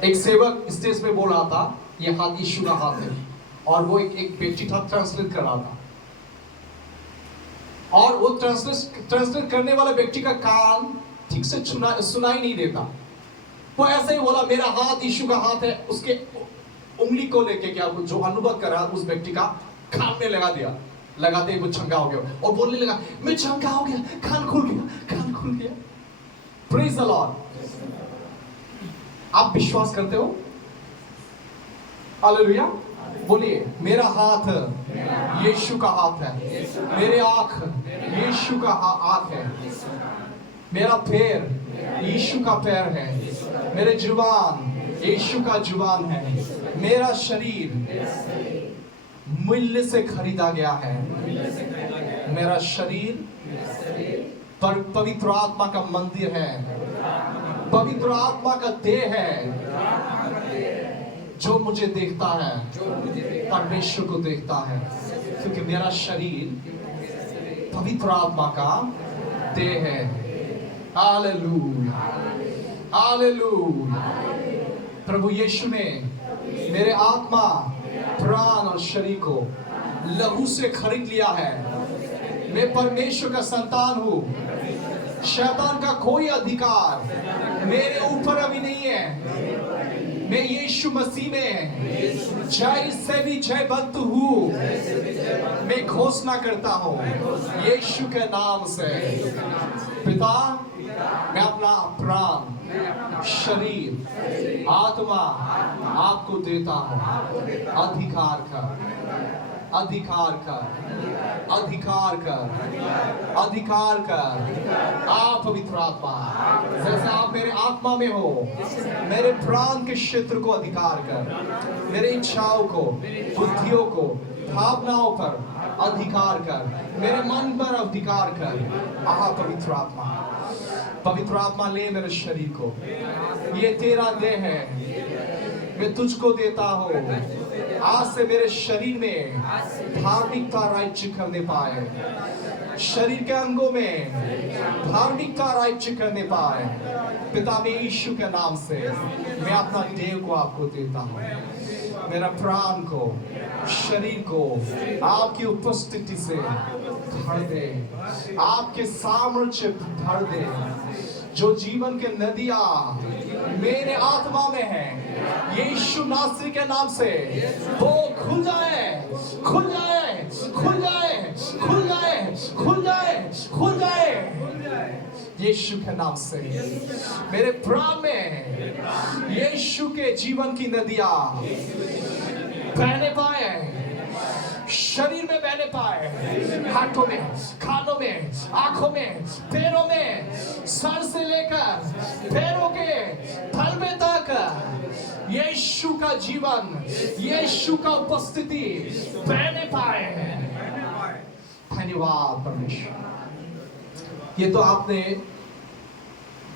एक सेवक स्टेज पे बोल रहा था ये हाथ यीशु का हाथ है, और वो एक व्यक्ति था ट्रांसलेट कर रहा था, और वो ट्रांसलेट करने वाला व्यक्ति का कान ठीक से सुनाई नहीं देता। वो ऐसे ही बोला मेरा हाथ यीशु का हाथ है, उसके उंगली को लेके क्या जो अनुभव कर रहा उस व्यक्ति का कान में लगा दिया, लगाते ही वो चंगा हो गया और बोलने लगा मैं चंगा हो गया, कान खुल गया, कान खुल गया। Praise the Lord. आप विश्वास करते हो? हालेलुया। बोलिए मेरा हाथ यीशु का हाथ है, मेरे आंख यीशु का आंख है, मेरा पैर यीशु का पैर है, मेरे जुबान यीशु का जुबान है, मेरा शरीर मूल्य से खरीदा गया है, मेरा शरीर पवित्र आत्मा का मंदिर है, पवित्र आत्मा का देह है। जो मुझे देखता है परमेश्वर को देखता है, क्योंकि मेरा शरीर पवित्र आत्मा का देह है। Hallelujah, hallelujah. प्रभु यीशु ने मेरे आत्मा, प्राण और शरीर को लहू से खरीद लिया है। मैं परमेश्वर का संतान हूँ। शैतान का कोई अधिकार मेरे ऊपर अभी नहीं है। मैं यीशु मसीह में जय से भी जयवंत हूँ। मैं घोषणा करता हूँ यीशु के नाम से, पिता मैं अपना प्राण, शरीर, आत्मा आपको देता हूँ। अधिकार कर, अधिकार कर, अधिकार कर, अधिकार कर। आप पवित्र आत्मा जैसे आप मेरे आत्मा में हो, मेरे प्राण के क्षेत्र को अधिकार कर, मेरे इच्छाओं को, बुद्धियों को, भावनाओं पर अधिकार कर, मेरे मन पर अधिकार कर। आप पवित्र आत्मा, पवित्र आत्मा ले मेरे शरीर को, ये तेरा देह है, मैं तुझको देता हूँ। आज से मेरे शरीर में धार्मिकता राज्य करने पाए, शरीर के अंगों में धार्मिकता राज्य करने पाए। पिता में यीशु के नाम से मैं अपना देह को आपको देता हूँ, मेरा प्राण को, शरीर को आपकी उपस्थिति से भर दे, आपके सामर्थ्य भर दे। जो जीवन के नदियां मेरे आत्मा में है, यीशु नासरी के नाम से वो खुल जाए, खुल जाए, खुल जाए, खुल जाए, खुल जाए, खुल जाए। यीशु के नाम से मेरे प्राण में यीशु के जीवन की नदियां बहने पाए, शरीर में बहने पाए, हाथों में, कानों में, आंखों में, पैरों में, सर से लेकर पैरों के तलवे तक यीशु का जीवन, यीशु का उपस्थिति बहने पाए। धन्यवाद परमेश्वर। ये तो आपने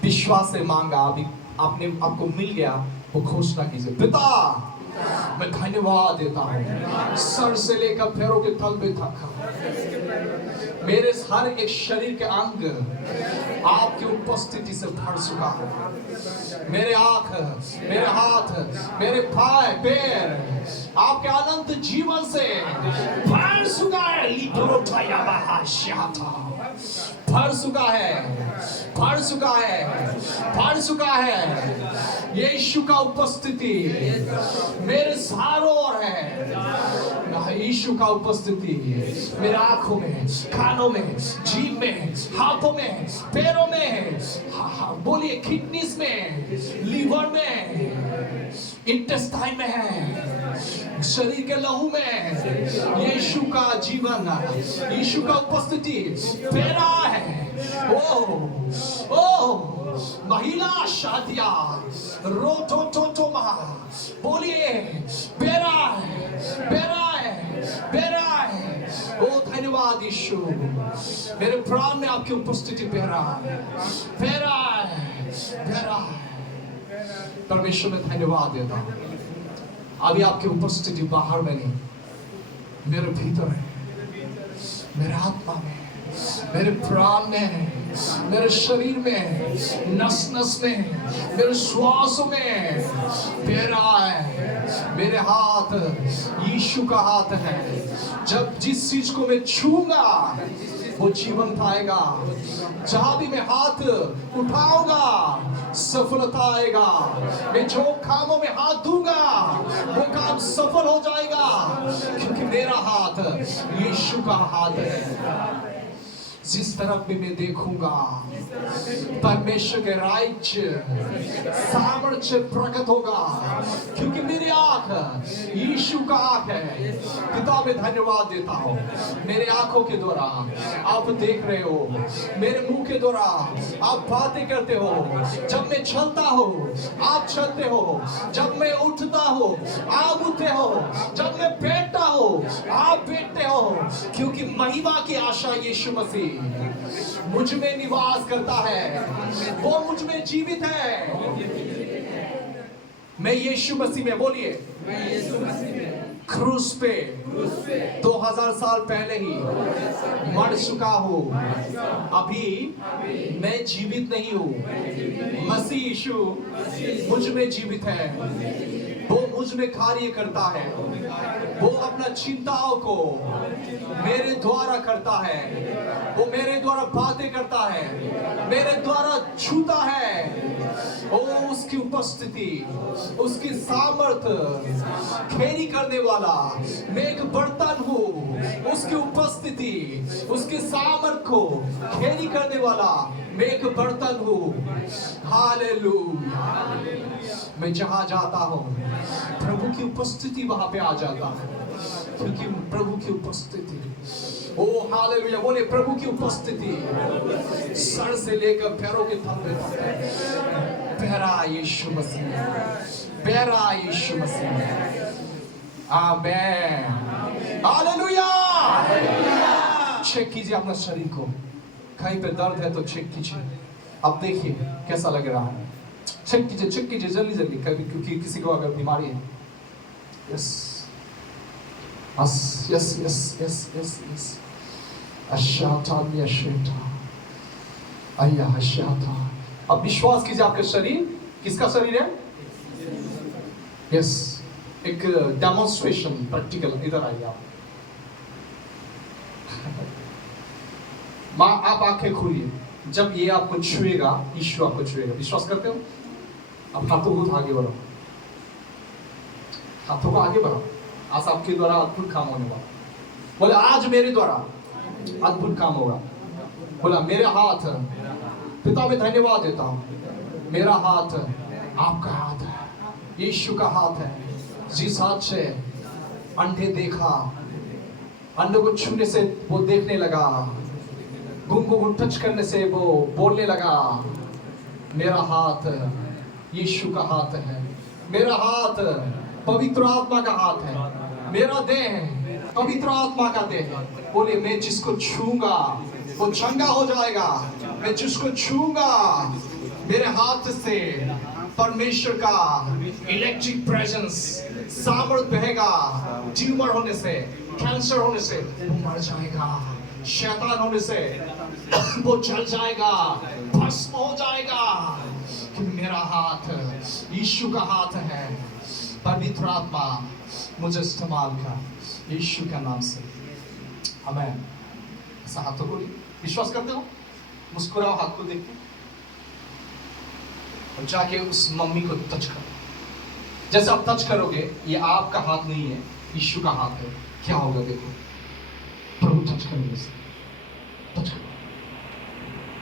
विश्वास से मांगा, अभी आपने आपको मिल गया, वो घोषणा कीजिए। पिता मैं धन्यवाद देता हूँ, सर से लेकर पैरों के तलवे तक मेरे हर एक शरीर के अंग आपकी उपस्थिति से भर चुका है। मेरे आंख, मेरे हाथ, मेरे पाय, पैर आपके अनंत जीवन से भर चुका है। भर चुका है, भर चुका है, भर चुका है। यीशु का उपस्थिति मेरे चारों ओर है। यीशु का उपस्थिति मेरे आंखों में, कानों में, जीभ में, हाथों में, पैरों में, बोलिए किडनीज में, लीवर में, इंटेस्टाइन में है, शरीर के लहू में। यीशु का जीवन, यीशु का उपस्थिति पैरा है। ओ महिला शादियां रोटो बोलिए पैरा है, पैरा है, पैरा है। ओ यीशु, मेरे प्राण में आपकी उपस्थिति बह रहा है, बह रहा है, बह रहा है। परमेश्वर में धन्यवाद देता हूँ। अभी आपकी उपस्थिति बाहर में नहीं, मेरे भीतर है, मेरे आत्मा में, मेरे प्राण में, मेरे शरीर में, नस नस में, मेरे श्वासों में बह रहा है। मेरे हाथ यीशु का हाथ है। जब जिस चीज को मैं छूंगा वो जीवन पाएगा। जहां भी मैं हाथ उठाऊंगा सफलता आएगा। मैं जो कामों में हाथ दूंगा वो काम सफल हो जाएगा, क्योंकि मेरा हाथ यीशु का हाथ है। जिस तरफ भी मैं देखूंगा परमेश्वर के राज्य सामर्थ्य प्रकट होगा, क्योंकि मेरी आंख यीशु का आंख है। पिता मैं धन्यवाद देता हूँ, मेरे आंखों के द्वारा आप देख रहे हो, मेरे मुंह के द्वारा आप बातें करते हो। जब मैं चलता हूँ आप चलते हो, जब मैं उठता हूँ आप उठते हो, जब मैं बैठता हूँ आप बैठते हो, क्योंकि महिमा की आशा यीशु मसीह मुझ में निवास करता है, वो मुझ में जीवित है। मैं यीशु मसीह में, बोलिए क्रूस पे 2000 साल पहले ही मर चुका हूँ। अभी मैं जीवित नहीं हूँ, मसीह यीशु मुझ में जीवित है। वो मुझ में कार्य करता है, वो अपना चिंताओं को मेरे द्वारा करता है, वो मेरे द्वारा बातें करता है, मेरे द्वारा छूता है। ओ उसकी उपस्थिति, उसकी सामर्थ खेती करने वाला मैं एक बर्तन हूँ। उसकी उपस्थिति, उसकी सामर्थ को खेती करने वाला मैं एक बर्तन हूँ। हालेलुया। मैं जहाँ जाता हूँ प्रभु की उपस्थिति वहां पे आ जाता है, क्योंकि प्रभु की उपस्थिति, ओ हालेलुया, बोले प्रभु की उपस्थिति सर से लेकर पैरों के तलवे तक बहरा यीशु मसीह, बहरा यीशु मसीह। आमेन, हालेलुया। चेक कीजिए अपना शरीर को, कहीं पे दर्द है तो चेक कीजिए। अब देखिए कैसा लग रहा है, चेक कीजिए जल्दी जल्दी, कभी क्योंकि किसी को अगर बीमारी है। Yes yes yes yes yes yes yes. अब विश्वास कीजिए, आपका शरीर किसका शरीर है? यस, एक डेमोन्स्ट्रेशन प्रैक्टिकल। इधर आइए आप। माँ आप आंखें खोलिए, जब ये आपको छुएगा यीशु आपको छुएगा। विश्वास करते हो? अब हाथों को आगे बढ़ो, हाथों को आगे बढ़ो। आज आपके द्वारा अद्भुत काम होने वाला। बोले आज मेरे द्वारा अद्भुत काम होगा। बोला मेरे हाथ, पिता मैं धन्यवाद देता हूँ, मेरा हाथ आपका हाथ है, यीशु का हाथ है। जिस हाथ से अंधे देखा, अंधे को छूने से वो देखने लगा, गूंगों को टच करने से वो बोलने लगा। मेरा हाथ यीशु का हाथ है, मेरा हाथ पवित्र आत्मा का हाथ है, मेरा देह पवित्र आत्मा का देह है। बोले मैं जिसको छूंगा वो चंगा हो जाएगा, मैं जिसको छूंगा मेरे हाथ से परमेश्वर का इलेक्ट्रिक प्रेजेंस सामर्थ बहेगा। ट्यूमर होने से, कैंसर होने से वो मर जाएगा, शैतान होने से वो जल जाएगा, भस्म हो जाएगा, क्योंकि मेरा हाथ यीशु का हाथ है। पवित्र आत्मा मुझे इस्तेमाल कर यीशु के नाम से, आमीन। ऐसा हाथों को विश्वास करते हो? मुस्कुराओ हाथ को देख के, और जाके उस मम्मी को टच करो। जैसे आप टच करोगे, ये आपका हाथ नहीं है, यीशु का हाथ है। क्या होगा देखो, प्रभु टच करेंगे, टच करो,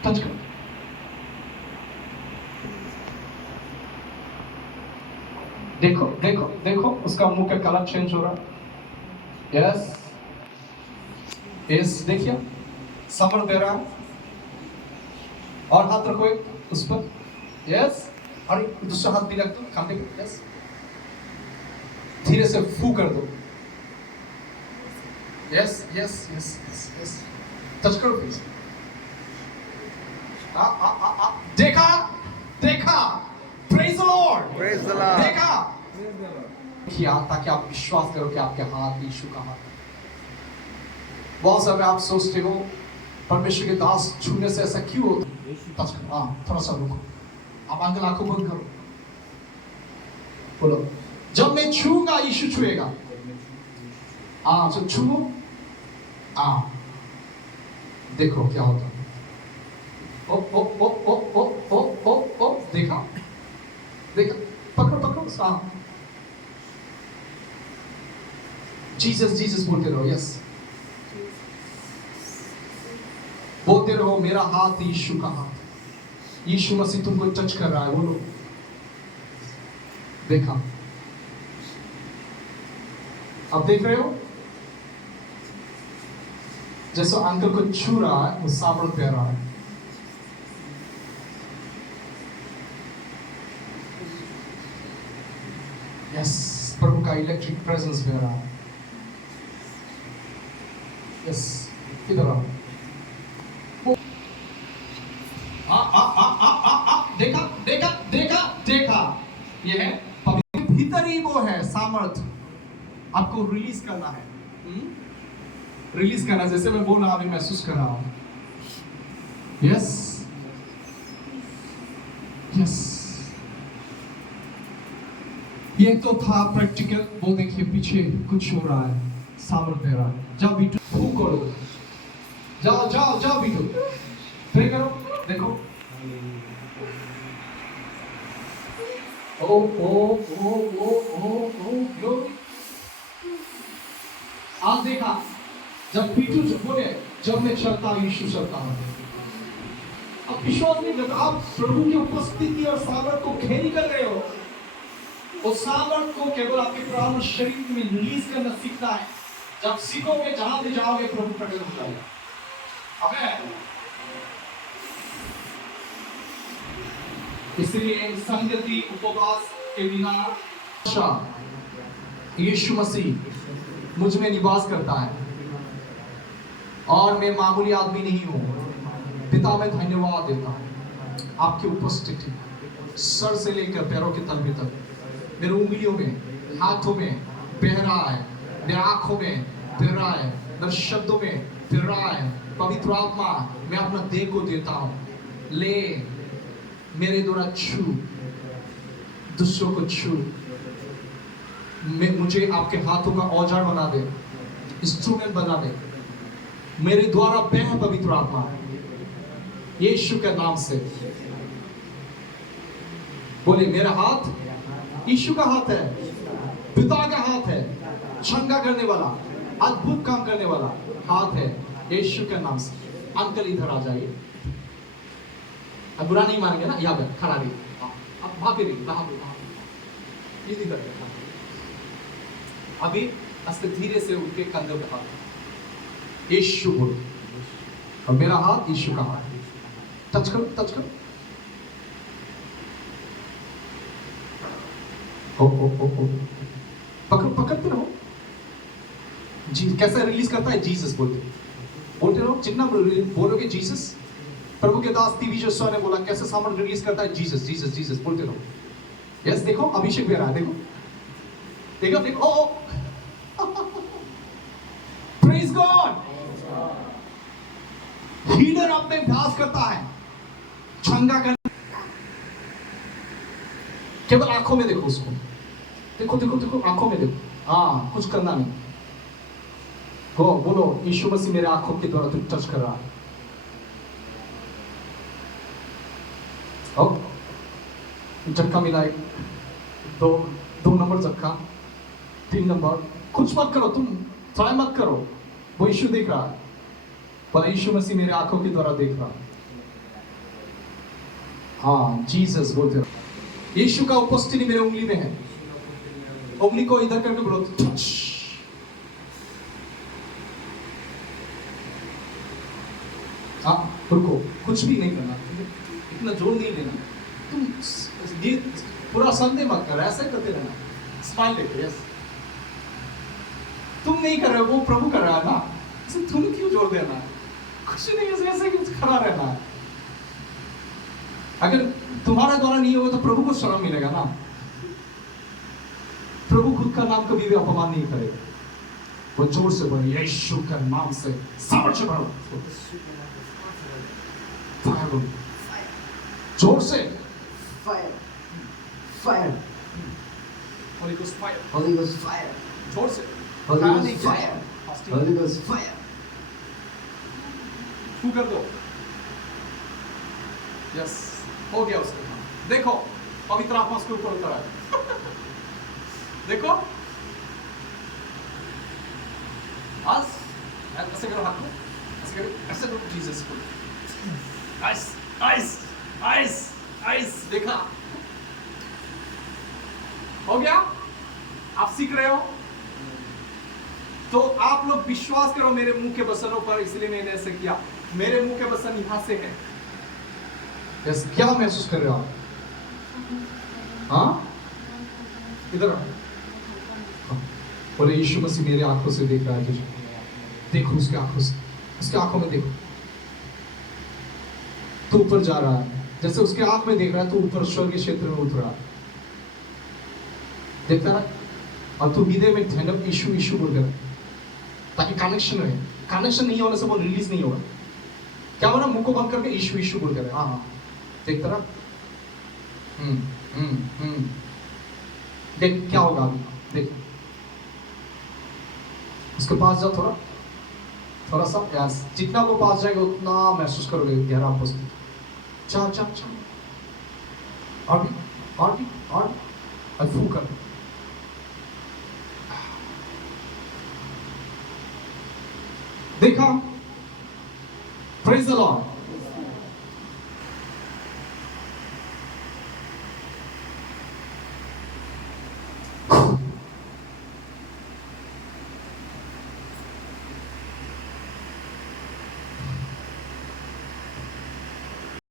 टच करो। देखो देखो देखो, उसका मुंह का कलर चेंज हो रहा है। यस यस, देखिए समर दे रहा है। और हाथ रखो एक उस पर, यस, और दूसरा हाथ भी रख दो खाने पे, यस। धीरे से फू कर दो, yes yes yes yes yes. Touch करो प्लीज। देखा देखा, praise the Lord, Praise the Lord. देखा किया, ताकि आप विश्वास करो कि आपके हाथ यीशु का हाथ है। बहुत समय आप सोचते हो परमेश्वर के दास छूने से ऐसा क्यों होता है? टच करो, हाँ थोड़ा सा रुको, आप आंखें आंखों बंद करो, बोलो जब मैं छूंगा यीशु छुएगा। हाँ जब छू, हाँ देखो क्या होता है। ओ ओ ओ ओ ओ ओ ओ ओ, देखा देखा, पकड़ो पकड़ो, हाँ जीसस जीसस बोलते रहो, यस बोलते रहो, मेरा हाथ यीशु का हाथ है, यीशु मसीह तुमको टच कर रहा है, बोलो देखा। अब देख रहे हो जैसे अंकल को छू रहा है, वो सामर्थ दे रहा है। यस, प्रभु का इलेक्ट्रिक प्रेजेंस दे रहा है। यस, इधर आओ। देखा देखा देखा देखा, ये है पवित्र, भीतर ही वो है सामर्थ, आपको रिलीज करना है। रिलीज करना, जैसे मैं बोल रहा हूं, महसूस कर रहा हूं। यस यस, ये तो था प्रैक्टिकल, वो देखिए पीछे कुछ हो रहा है, सामर्थ दे रहा है। जाओ बीटू, फूक करो, जाओ जाओ जाओ बीटू, प्रे करो, देखो ओ ओ ओ ओ ओ ओ ग्लोरी। आप देखा जब पीटू बोले, जब मैं चलता यीशु चलता हूं। अब विश्वास नहीं करता, आप प्रभु की उपस्थिति और सामर्थ को खेल कर रहे हो। उस सामर्थ को केवल आपके प्राण और शरीर में रिलीज करना सीखना है। जब सीखोगे, जहां भी जाओगे प्रभु प्रकट हो जाएगा। आमीन। इसलिए संगति उपवास के बिना यीशु मसीह मुझ में निवास करता है और मैं मामूली आदमी नहीं हूं। पिता मैं धन्यवाद देता हूं आपकी उपस्थिति, सर से लेकर पैरों के तलवे तक, मेरी उंगलियों में, हाथों में बह रहा है, मेरी आंखों में फिर रहा है, मेरे शब्दों में फिर रहा है। पवित्र आत्मा, मैं अपना देह को देता हूं, ले मेरे द्वारा छू, दूसरों को छू, मुझे आपके हाथों का औजार बना दे, इंस्ट्रूमेंट बना दे, मेरे द्वारा बह पवित्र आत्मा, यीशु के नाम से। बोले मेरा हाथ यीशु का हाथ है, पिता का हाथ है, चंगा करने वाला, अद्भुत काम करने वाला हाथ है, यीशु के नाम से। अंकल इधर आ जाइए, अब बुरा नहीं मानेंगे ना, यहाँ पे खड़ा रही, अब भागे रही, इधर अभी अस्ते धीरे से उनके कंधे पे हाथ, यीशु बोलो, और मेरा हाथ यीशु का हाथ, टच करो टच करो। ओ पकड़ पकड़ते रहो। जी कैसे रिलीज करता है? जीसस बोलते रहो, जितना बोलोगे जीसस। प्रभु के दास टीवी जोशुआ ने बोला कैसे सामर्थ रिलीज करता है? जीसस जीसस जीसस बोलते रहो। यस, देखो अभिषेक भी आ रहा है, देखो देखो देखो, ओ प्रेज गॉड। हीलर अपने अभ्यास करता है, छंगा कर, केवल आंखों में देखो उसको, देखो देखो देखो आंखों में देखो, हाँ कुछ करना नहीं। हो बोलो यीशु मसीह मेरे आंखों के द्वारा तुम टच कर रहा है। झटका मिला, एक दो नंबर झटका, 3 नंबर, कुछ मत करो, तुम ट्राई मत करो, वो यीशु देख रहा है, पर यीशु मसीह मेरे आंखों के द्वारा देख रहा है। हाँ जीसस बोलते रहो। यीशु का उपस्थिति मेरे उंगली में है, उंगली को इधर करके बोलो टच। हाँ रुको, कुछ भी नहीं करना, इतना जोर नहीं देना, तुम ये पूरा संदेह मत कर, ऐसा ही करते रहना, स्माइल देते। यस, तुम नहीं कर रहे हो, वो प्रभु कर रहा है ना, तुम क्यों जोर देना? कुछ नहीं, ऐसे खड़ा रहना है। अगर तुम्हारे द्वारा नहीं होगा तो प्रभु को शर्म मिलेगा ना। प्रभु खुद का नाम कभी भी अपमान नहीं करेगा। वो जोर से बोले यीशु के नाम से सामर्थ्य बढ़ो, फायर, जोर से Fire. Fire. Holy Ghost fire, Holy Ghost fire. जोर से Holy खाया Ghost नहीं किया। fire. Fasting। Holy Ghost fire. फू कर दो। यस, हो गया उसके काम। देखो पवित्र आत्मा उसके ऊपर उतर आया। देखो आज ऐसे करो हाथ में, ऐसे करो, ऐसे करो जीसस को। आइस आइस आइस आइस, देखा हो गया। आप सीख रहे हो तो आप लोग विश्वास करो मेरे मुंह के वचनों पर, इसलिए मैंने ऐसे किया। मेरे मुंह के वचन यहां से है। यस, क्या महसूस कर रहे हो आप? हाँ, इधर आओ। बोले यीशु मसीह मेरे आंखों से देख रहा है तुझे। देखो उसके आंखों से, उसके आंखों में देखो। तू ऊपर जा रहा है, जैसे उसके आंख में देख रहा है, तू ऊपर स्वर्गीय क्षेत्र में उतर रहा है। देखता ना? और तू हृदय में ध्यान यीशु यीशु बोल कर, ताकि कनेक्शन रहे। कनेक्शन नहीं होने से वो रिलीज नहीं होगा। क्या बोला? मुंह को बंद करके यीशु यीशु बोल कर। हाँ हाँ, देखता ना? देख क्या होगा अभी, देख। उसके पास जाओ, थोड़ा थोड़ा सा यस, जितना वो पास जाएगा उतना महसूस करोगे गहरा उपस्थिति। चा चा चा, और भी और भी और फू कर। देखा? Praise the Lord.